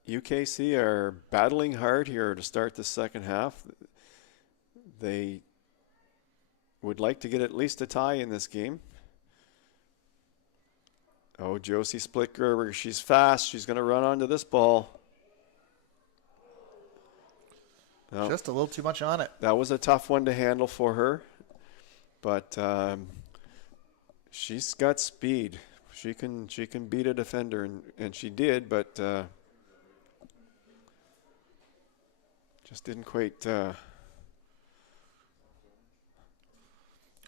UKC are battling hard here to start the second half. They would like to get at least a tie in this game. Oh, Josie Splitgerber, she's fast. She's going to run onto this ball. No, just a little too much on it. That was a tough one to handle for her, but she's got speed. She can beat a defender, and she did, but just didn't quite.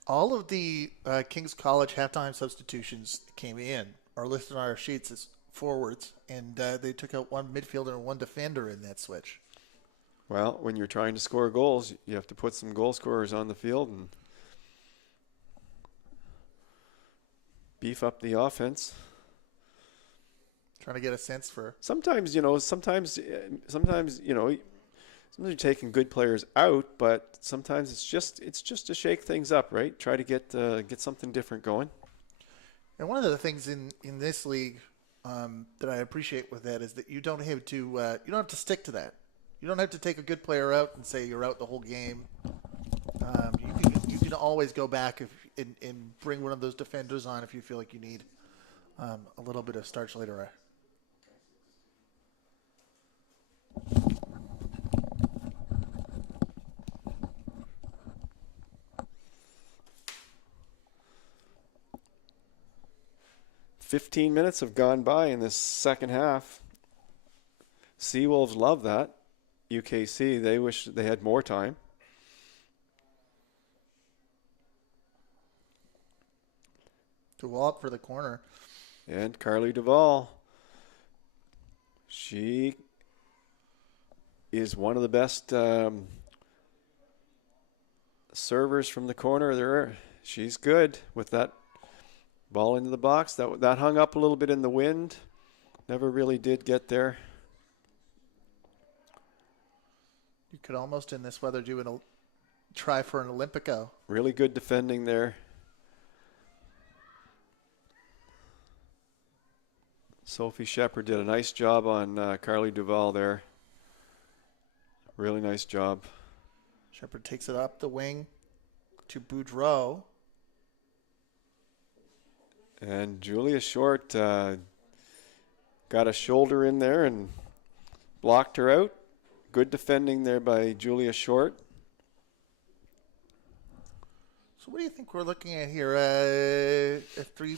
All of the King's College halftime substitutions that came in are listed on our sheets as forwards, and they took out one midfielder and one defender in that switch. Well, when you're trying to score goals, you have to put some goal scorers on the field and beef up the offense. Trying to get a sense for. Sometimes you're taking good players out, but sometimes it's just to shake things up, right? Try to get something different going. And one of the things in this league that I appreciate with that is that you don't have to stick to that. You don't have to take a good player out and say you're out the whole game. You can always go back and bring one of those defenders on if you feel like you need a little bit of starch later. 15 minutes have gone by in this second half. Seawolves love that. UKC, they wish they had more time. Duval up for the corner. And Carly Duvall. She is one of the best servers from the corner there. She's good with that ball into the box. That hung up a little bit in the wind. Never really did get there. You could almost in this weather do a try for an Olympico. Really good defending there. Sophie Shepard did a nice job on Carly Duvall there. Really nice job. Shepard takes it up the wing to Boudreau. And Julia Short got a shoulder in there and blocked her out. Good defending there by Julia Short. So what do you think we're looking at here? Three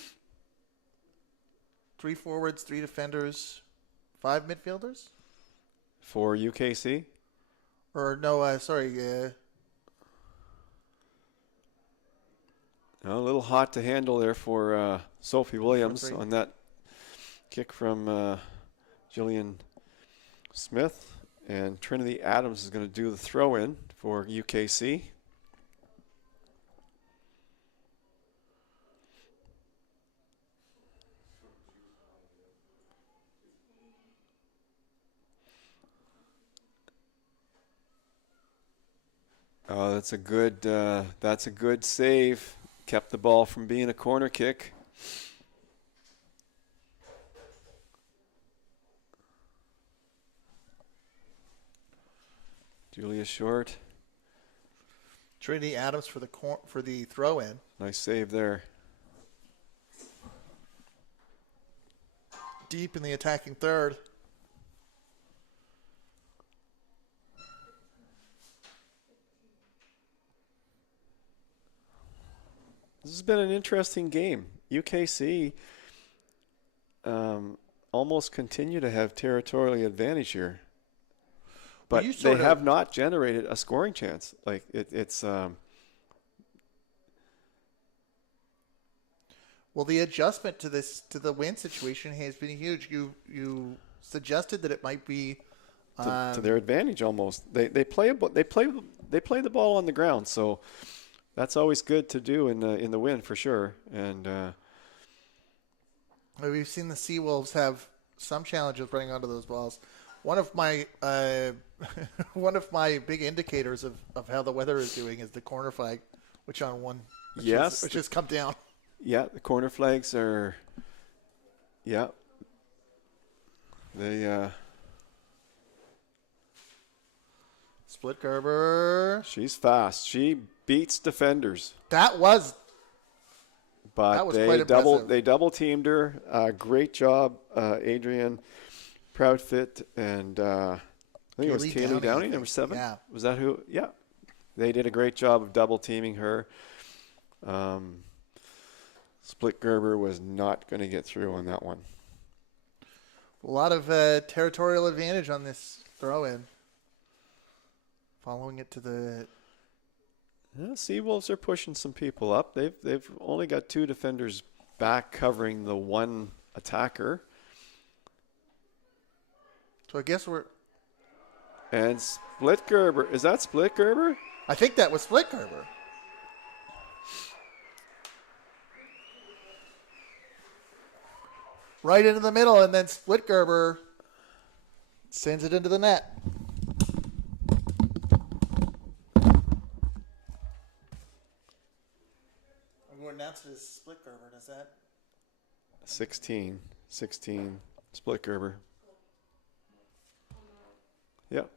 forwards, three defenders, five midfielders? For UKC? Or no, sorry. A little hot to handle there for Sophie Williams on that kick from Jillian Smith. And Trinity Adams is going to do the throw-in for UKC. Oh, that's a good save. Kept the ball from being a corner kick. Julia Short. Trinity Adams for the throw-in. Nice save there. Deep in the attacking third. This has been an interesting game. UKC almost continue to have territorial advantage here. But they have not generated a scoring chance. Like it's well, the adjustment to the win situation has been huge. You suggested that it might be to their advantage almost. They play the ball on the ground, so that's always good to do in the win for sure. And we've seen the Seawolves have some challenges running onto those balls. One of my big indicators of how the weather is doing is the corner flag, which has come down. Yeah, the corner flags are. Yeah, they. Split Gerber. She's fast. She beats defenders. That was quite impressive. They double teamed her. Great job, Adrian Proudfit, and I think it was Kaylee Downey, number 7. Yeah. Was that who? Yeah. They did a great job of double teaming her. Split Gerber was not going to get through on that one. A lot of territorial advantage on this throw-in. Following it to the... Yeah, Seawolves are pushing some people up. They've only got 2 defenders back covering the one attacker. So I guess we're... And Split Gerber. Is that Split Gerber? I think that was Split Gerber. Right into the middle, and then Split Gerber sends it into the net. I'm going to announce it as Split Gerber. Does that? 16. Split Gerber. Yep.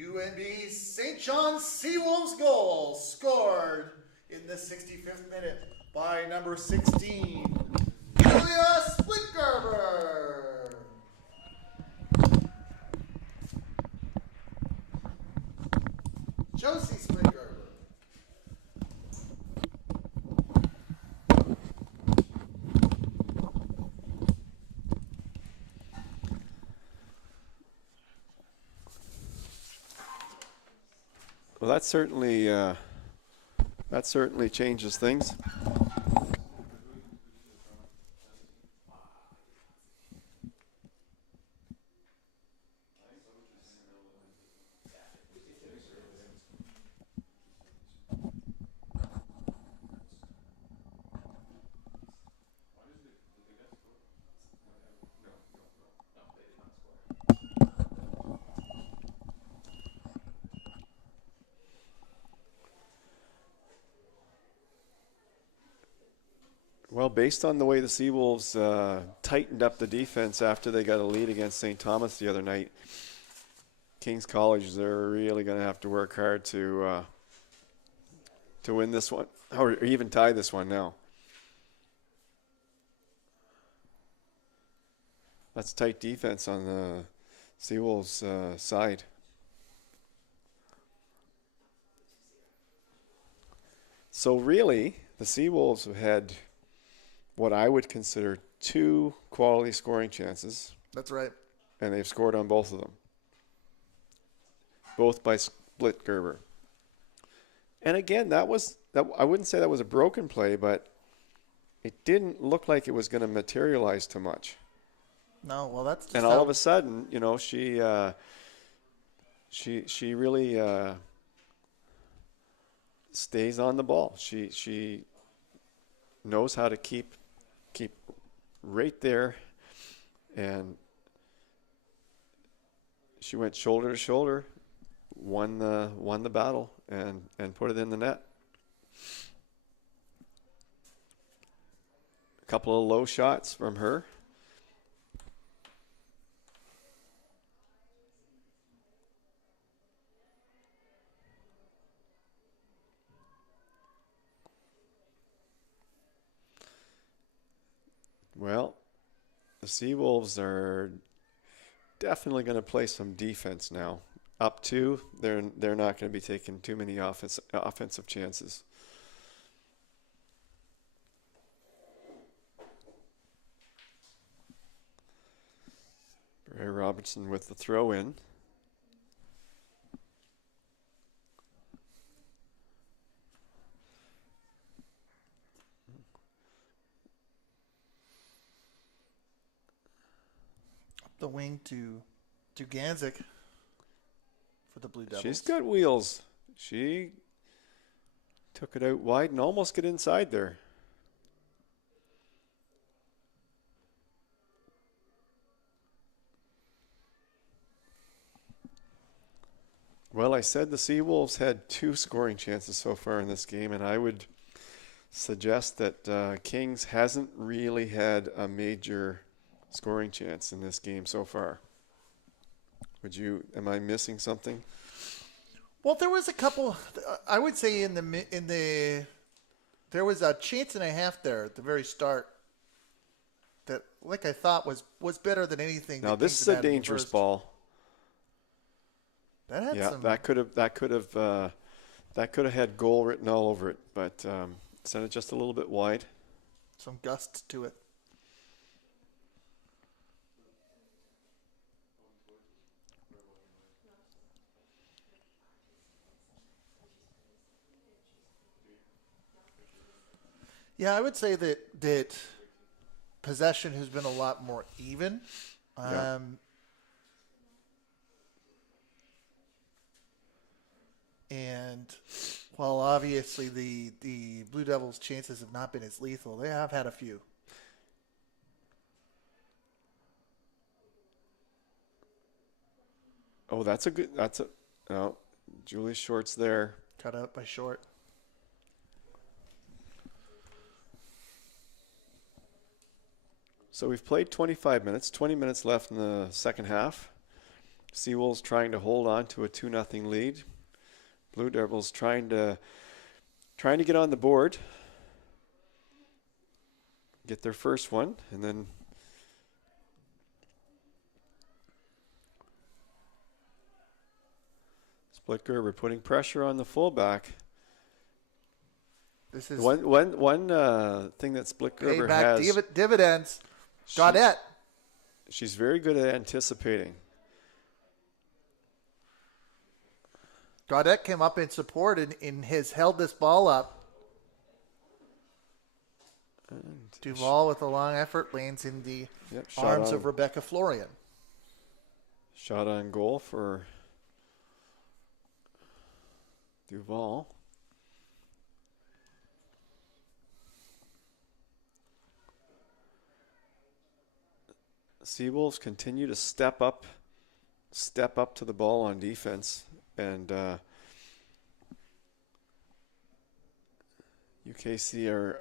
UNB St. John's Seawolves goal scored in the 65th minute by number 16, Julia Splitgerber. Josie Splitgerber. Well, that certainly changes things. Well, based on the way the Seawolves tightened up the defense after they got a lead against St. Thomas the other night, King's College, they're really going to have to work hard to to win this one, or even tie this one now. That's tight defense on the Seawolves side. So really, the Seawolves have had what I would consider 2 quality scoring chances. That's right. And they've scored on both of them. Both by split Gerber. And again, I wouldn't say that was a broken play, but it didn't look like it was going to materialize too much. No, well, that's just and all of a sudden, she really stays on the ball. She knows how to keep right there, and she went shoulder to shoulder, won the battle, and put it in the net. A couple of low shots from her. Well, the Seawolves are definitely going to play some defense now. Up 2, they're not going to be taking too many offensive chances. Ray Robertson with the throw in. the wing to Ganzik for the Blue Devils. She's got wheels. She took it out wide and almost get inside there. Well, I said the Seawolves had 2 scoring chances so far in this game, and I would suggest that Kings hasn't really had a major scoring chance in this game so far. Am I missing something? Well, there was a couple. I would say there was a chance and a half there at the very start that, like I thought, was better than anything. Now this is a dangerous ball. That had some. That could have had goal written all over it, but sent it just a little bit wide. Some gust to it. Yeah, I would say that possession has been a lot more even. Yeah. And while obviously the Blue Devils' chances have not been as lethal, they have had a few. Oh, Julie Short's there. Cut out by Short. So we've played 25 minutes, 20 minutes left in the second half. Seawolves trying to hold on to a 2-0 lead. Blue Devils trying to get on the board, get their first one, and then Split Gerber putting pressure on the fullback. This is one thing that Split Gerber back has. Dividends. Gaudette. She's very good at anticipating. Gaudette came up in support and has held this ball up. And Duval with a long effort lands in the arms of Rebecca Florian. Shot on goal for Duval. Seawolves continue to step up to the ball on defense, and UKC are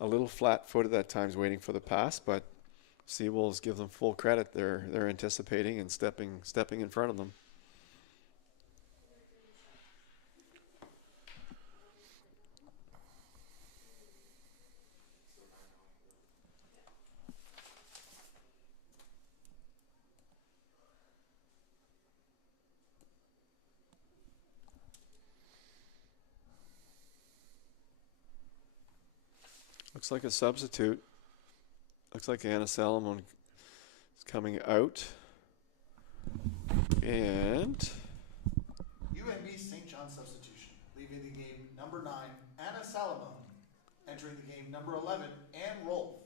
a little flat-footed at times waiting for the pass, but Seawolves give them full credit. They're anticipating and stepping in front of them. Looks like a substitute. Looks like Anna Salomon is coming out. And UNB St. John substitution. Leaving the game number 9, Anna Salomon. Entering the game number 11, Ann Rolfe.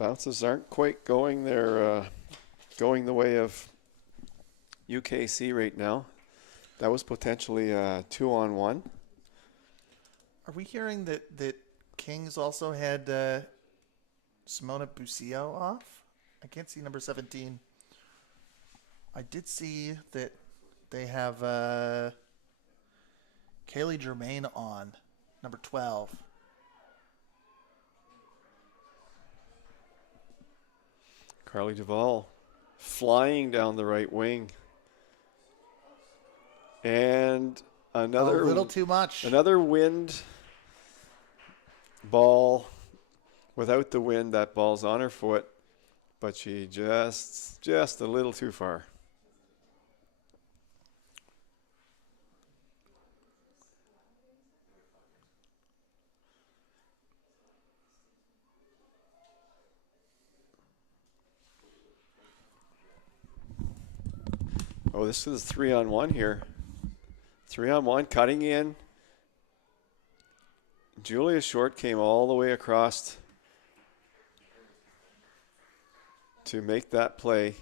bounces aren't quite going going the way of UKC right now. That was potentially a 2-on-1. Are we hearing that Kings also had Simona Bucio off? I can't see number 17. I did see that they have Kaylee Germain on, number 12. Carly Duvall flying down the right wing. And another a little too much. Another wind ball. Without the wind, that ball's on her foot, but she just a little too far. Oh, this is 3-on-1 here. 3-on-1, cutting in. Julia Short came all the way across to make that play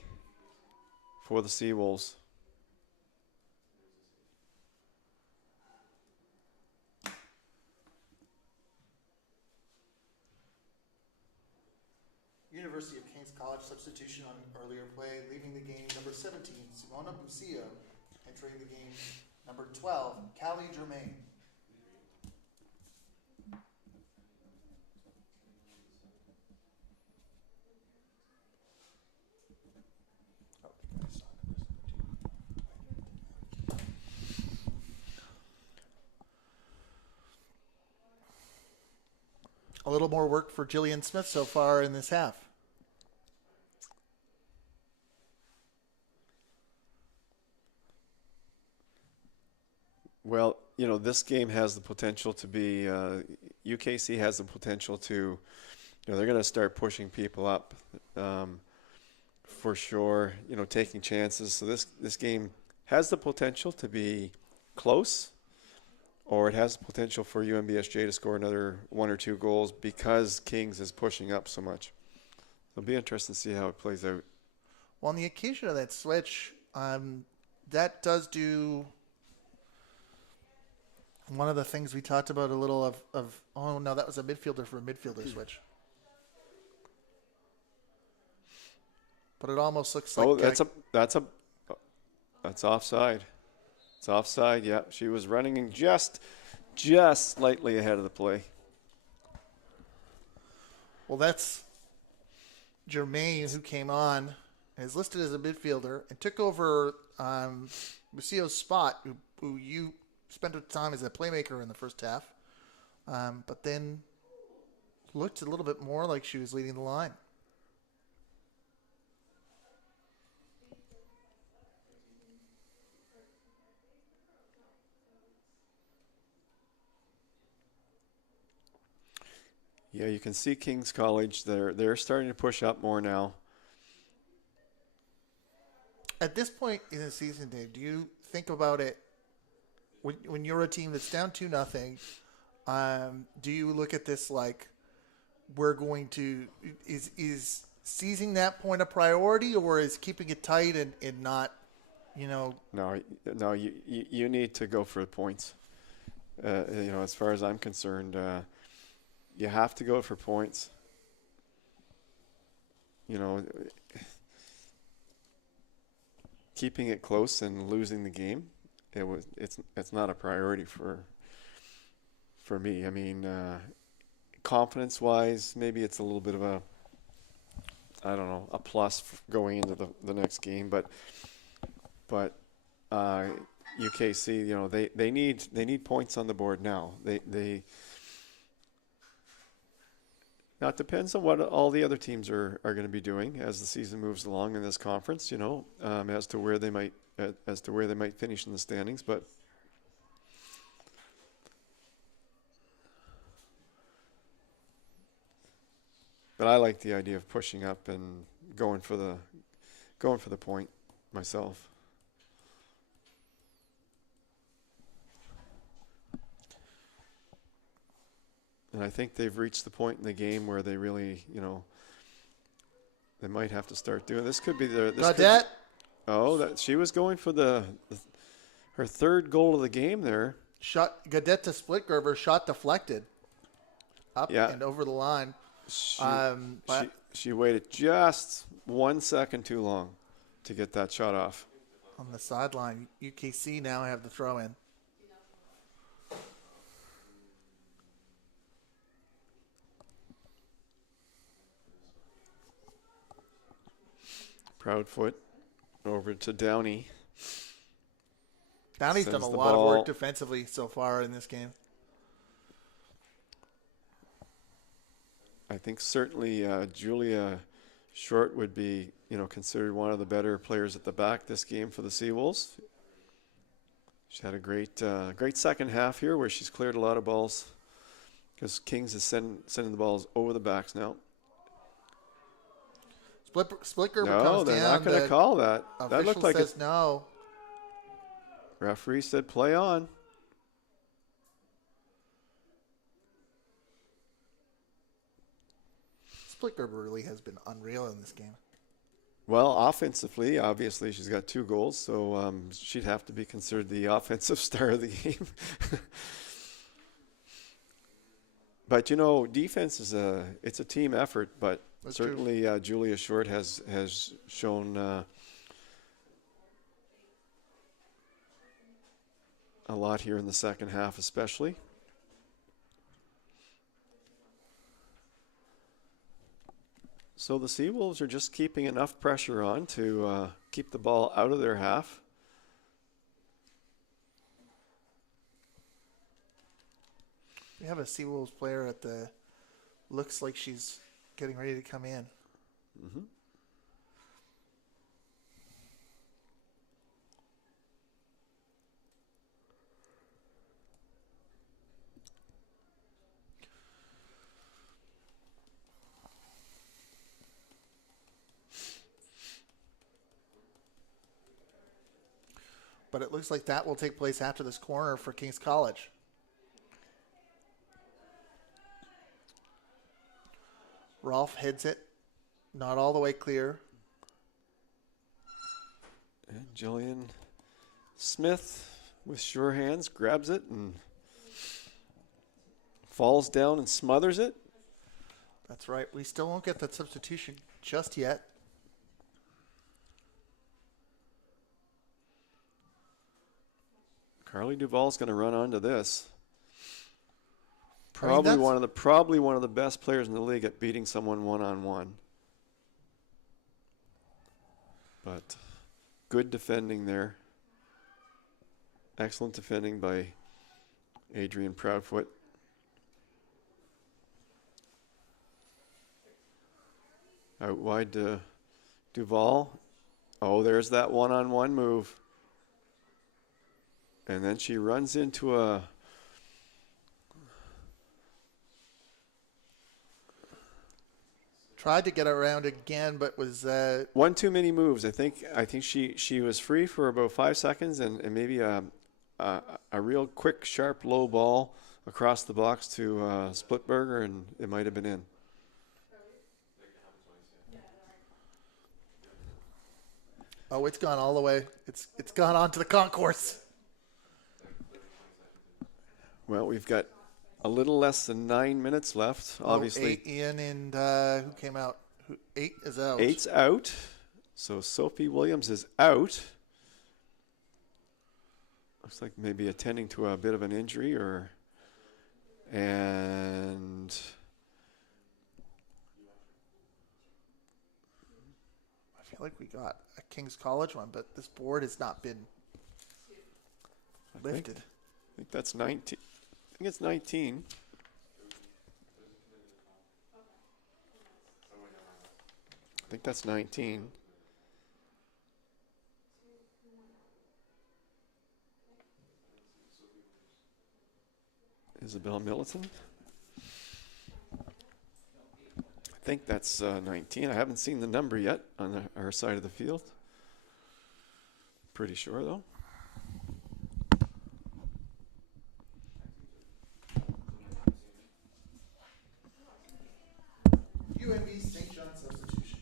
for the Seawolves. University of King's College substitution on an earlier play, leaving the game number 17, Simona Bucio. Entering the game number 12, Callie Germain. A little more work for Jillian Smith so far in this half. Well, you know, this game has the potential to be, UKC has the potential to, you know, they're going to start pushing people up for sure, you know, taking chances. So this game has the potential to be close, or it has the potential for UNBSJ to score another 1 or 2 goals because Kings is pushing up so much. It'll be interesting to see how it plays out. Well, on the occasion of that switch, that does do one of the things we talked about a little of oh, no, that was a midfielder for a midfielder switch. But it almost looks like... Oh, that's offside. It's offside, yeah. She was running just slightly ahead of the play. Well, that's Germain, who came on and is listed as a midfielder and took over Bucio's spot, who you spent her time as a playmaker in the first half, but then looked a little bit more like she was leading the line. Yeah, you can see King's College. They're starting to push up more now. At this point in the season, Dave, do you think about it when you're a team that's down 2-0? Do you look at this like we're going to is seizing that point a priority, or is keeping it tight and not, you know? No, you need to go for the points. You know, as far as I'm concerned. You have to go for points. you know, keeping it close and losing the game, it's not a priority for me. I mean, confidence-wise, maybe it's a little bit of a, I don't know, a plus going into the next game, but UKC, you know, they need points on the board now. They now it depends on what all the other teams are going to be doing as the season moves along in this conference, you know, as to where they might finish in the standings, but I like the idea of pushing up and going for the point myself. And I think they've reached the point in the game where they really, you know, they might have to start doing this. Could be their Gaudette. That she was going for her third goal of the game there. Shot Gaudette to Splitgerber, shot deflected up and over the line. She waited just 1 second too long to get that shot off. On the sideline, UKC now have the throw in. Proudfoot over to Downey. Downey's done a lot of work defensively so far in this game. I think certainly Julia Short would be, you know, considered one of the better players at the back this game for the Seawolves. She had a great second half here where she's cleared a lot of balls because Kings is sending the balls over the backs now. Splitgerber no, comes they're down. Not going to call that. That looked like says no. Referee said play on. Splitgerber really has been unreal in this game. Well, offensively, obviously she's got 2 goals, so she'd have to be considered the offensive star of the game. But you know, defense is it's a team effort, but That's certainly Julia Short has shown a lot here in the second half, especially. So the Seawolves are just keeping enough pressure on to keep the ball out of their half. We have a Seawolves player looks like she's getting ready to come in. Mm-hmm. But it looks like that will take place after this corner for King's College. Rolfe heads it. Not all the way clear. And Jillian Smith with sure hands grabs it and falls down and smothers it. That's right. We still won't get that substitution just yet. Carly Duvall's going to run onto this. I mean, Probably one of the best players in the league at beating someone one-on-one. But good defending there. Excellent defending by Adrian Proudfoot. Out wide to Duvall. Oh, there's that one-on-one move. And then she runs into a tried to get around again, but was one too many moves. I think she was free for about 5 seconds, and maybe a real quick, sharp, low ball across the box to Splitberger, and it might have been in. Oh, it's gone all the way. It's gone onto the concourse. Well, we've got a little less than 9 minutes left. Obviously, Ian and who came out? 8 is out. 8's out. So Sophie Williams is out. Looks like maybe attending to a bit of an injury and I feel like we got a King's College one, but this board has not been lifted. I think that's 19. I think it's 19. I think that's 19. Isabel Milliton. I think that's 19. I haven't seen the number yet on our side of the field. Pretty sure, though. UNB St. John substitution.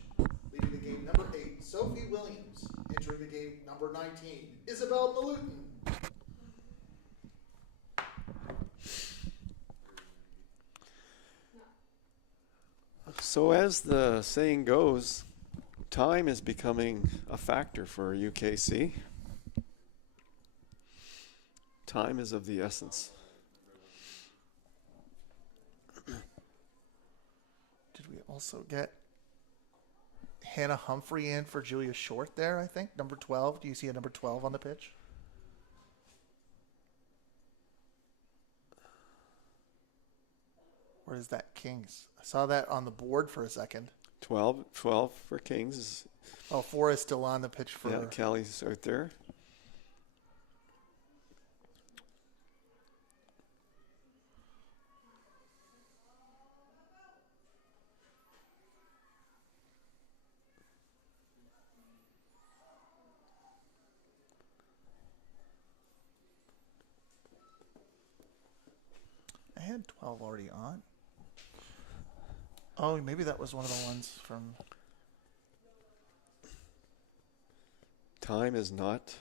Leading the game, number 8, Sophie Williams. Entering the game, number 19, Isabel Malutin. So as the saying goes, time is becoming a factor for UKC. Time is of the essence. Did we also get Hannah Humphrey in for Julia Short there, I think? Number 12. Do you see a number 12 on the pitch? Or is that Kings? I saw that on the board for a second. 12 for Kings. Oh, 4 is still on the pitch for... Yeah, Callie's out there. I had 12 already on. Oh, maybe that was one of the ones from... Time is not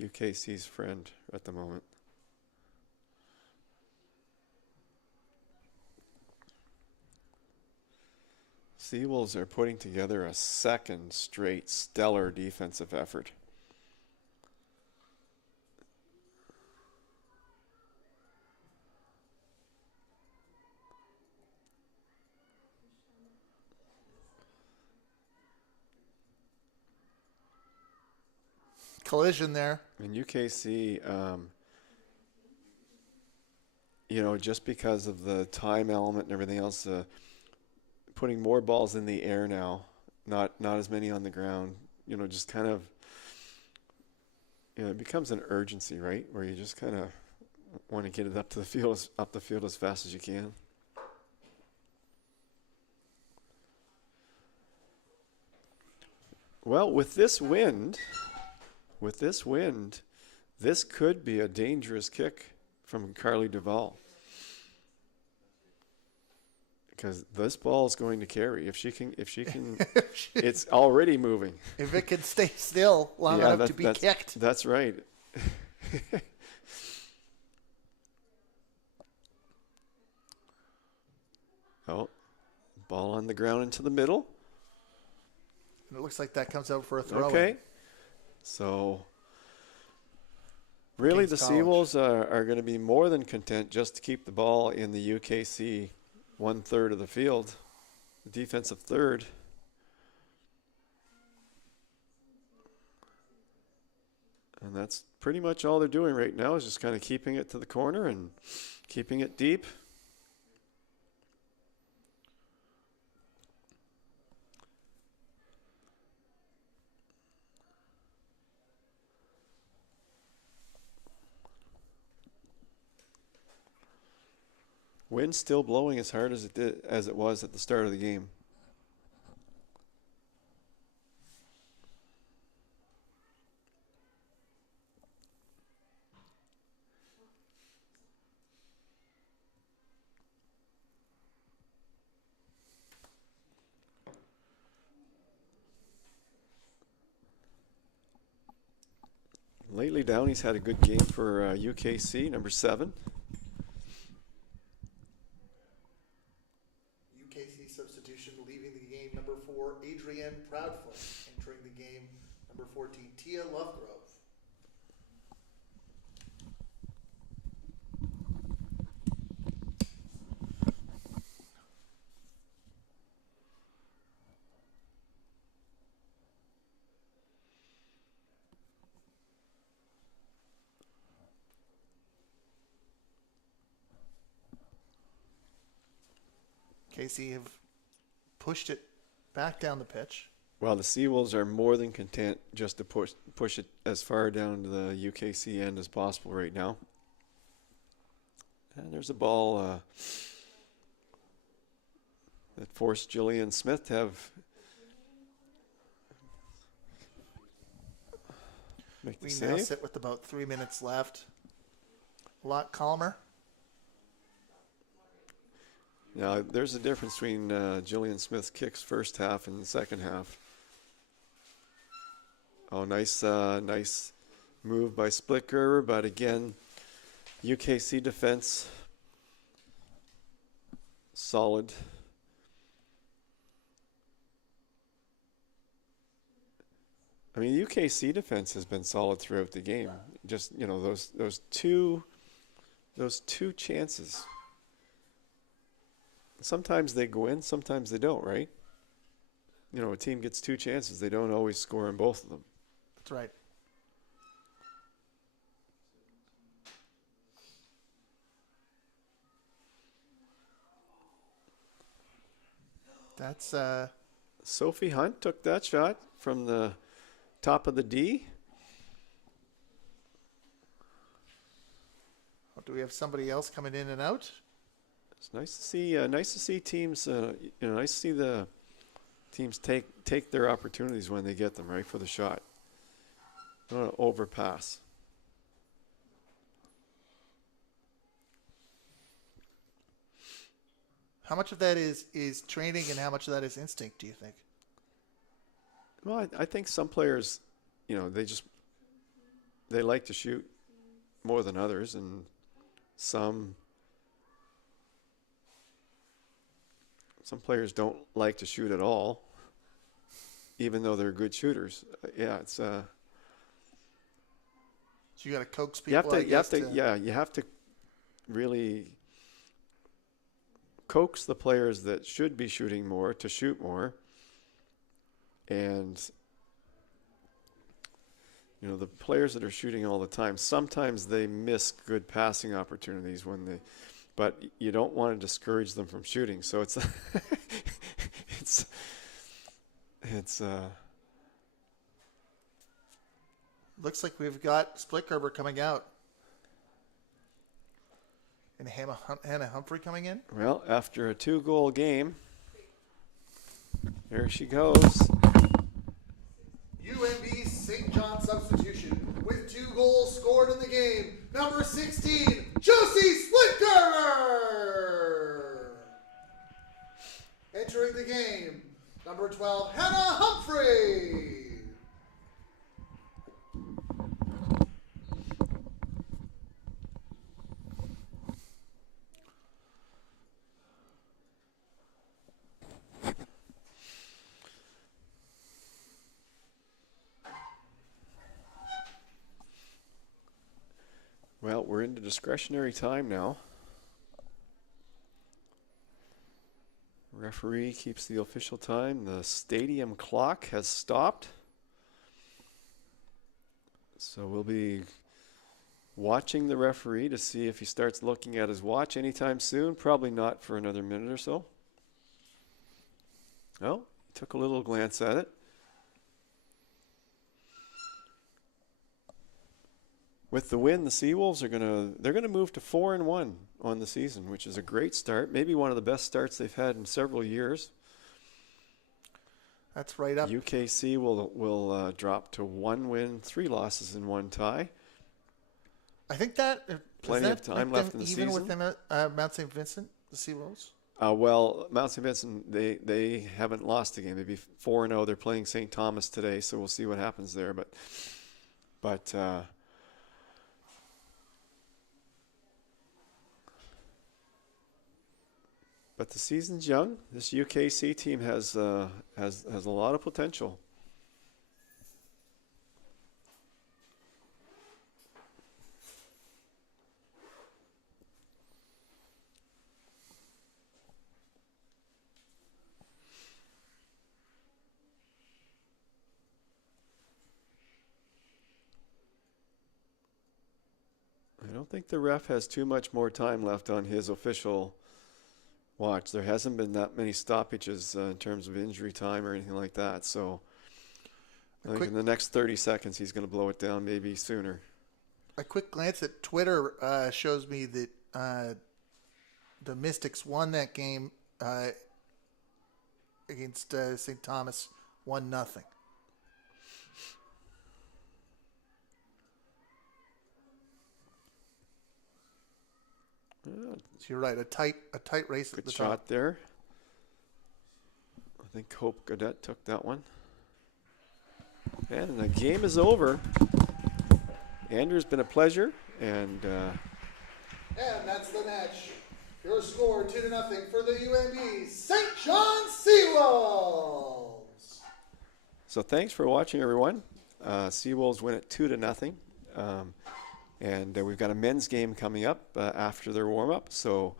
UKC's friend at the moment. Seawolves are putting together a second straight stellar defensive effort. Collision there. And UKC, just because of the time element and everything else, putting more balls in the air now, not as many on the ground, just kind of, it becomes an urgency, right? Where you just kind of want to get it up the field as fast as you can. Well, with this wind, this could be a dangerous kick from Carly Duvall. Because this ball is going to carry. If she can, it's already moving. If it can stay still long enough to be kicked. That's right. Oh, ball on the ground into the middle. And it looks like that comes out for a throw. Okay. So, really, the Seawolves are going to be more than content just to keep the ball in the UKC 1/3 of the field, the defensive third. And that's pretty much all they're doing right now is just kind of keeping it to the corner and keeping it deep. Wind still blowing as hard as it was at the start of the game. Lately, Downey's had a good game for UKC, number 7. UKC substitution leaving the game, number number 14, Tia Lovegrove. KC have pushed it back down the pitch. Well, the Seawolves are more than content just to push it as far down to the UKC end as possible right now. And there's a ball that forced Jillian Smith to make the We save. now sit with about 3 minutes left. A lot calmer. Now, there's a difference between Jillian Smith's kicks first half and the second half. Oh, nice move by Splicker, but again, UKC defense solid. I mean, UKC defense has been solid throughout the game. Just, you know, those two chances. Sometimes they go in, sometimes they don't, right? You know, a team gets two chances. They don't always score on both of them. That's right. That's Sophie Hunt took that shot from the top of the D. do we have somebody else coming in and out? It's nice to see. Nice to see teams. Nice to see the teams take their opportunities when they get them, right, for the shot. Don't want to overpass. How much of that is training and how much of that is instinct, do you think? Well, I think some players, they like to shoot more than others, and some players don't like to shoot at all, even though they're good shooters. It's So you got to coax people. you have to really coax the players that should be shooting more to shoot more. And the players that are shooting all the time, sometimes they miss good passing opportunities but you don't want to discourage them from shooting. So it's Looks like we've got Splitgerber coming out. And Hannah Humphrey coming in. Well, after a 2-goal game, there she goes. UNB St. John substitution with 2 goals scored in the game. Number 16, Josie Splitgerber. Entering the game, number 12, Hannah Humphrey. Well, we're into discretionary time now. Referee keeps the official time. The stadium clock has stopped. So we'll be watching the referee to see if he starts looking at his watch anytime soon. Probably not for another minute or so. Oh, he took a little glance at it. With the win, the Seawolves they're gonna move to 4-1 on the season, which is a great start. Maybe one of the best starts they've had in several years. That's right up. UKC will drop to 1 win, 3 losses, and 1 tie. I think that Plenty of time left in the even season. with them Mount St. Vincent, the Seawolves. Well, Mount St. Vincent they haven't lost a game. They'd be 4-0. They're playing St. Thomas today, so we'll see what happens there. But the season's young. This UKC team has a lot of potential. don't think the ref has too much more time left on his official watch. There hasn't been that many stoppages in terms of injury time or anything like that. So I think in the next 30 seconds he's going to blow it down, maybe sooner. A quick glance at Twitter shows me that the Mystics won that game against St. Thomas 1-0. Yeah. So you're right, a tight race at the top. Good shot there. I think Hope Gaudette took that one. And the game is over. Andrew, it's been a pleasure. And that's the match. Your score 2-0 for the UNB St. John Seawolves. So thanks for watching, everyone. Seawolves win it 2-0. And we've got a men's game coming up after their warm-up. So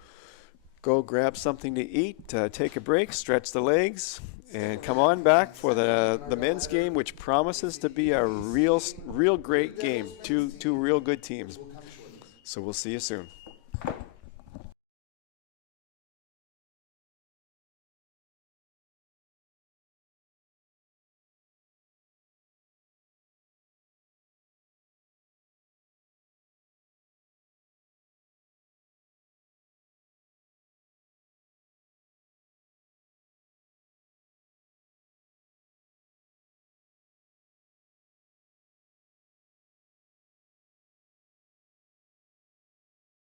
go grab something to eat, take a break, stretch the legs, and come on back for the men's game, which promises to be a real great game. Two real good teams. So we'll see you soon.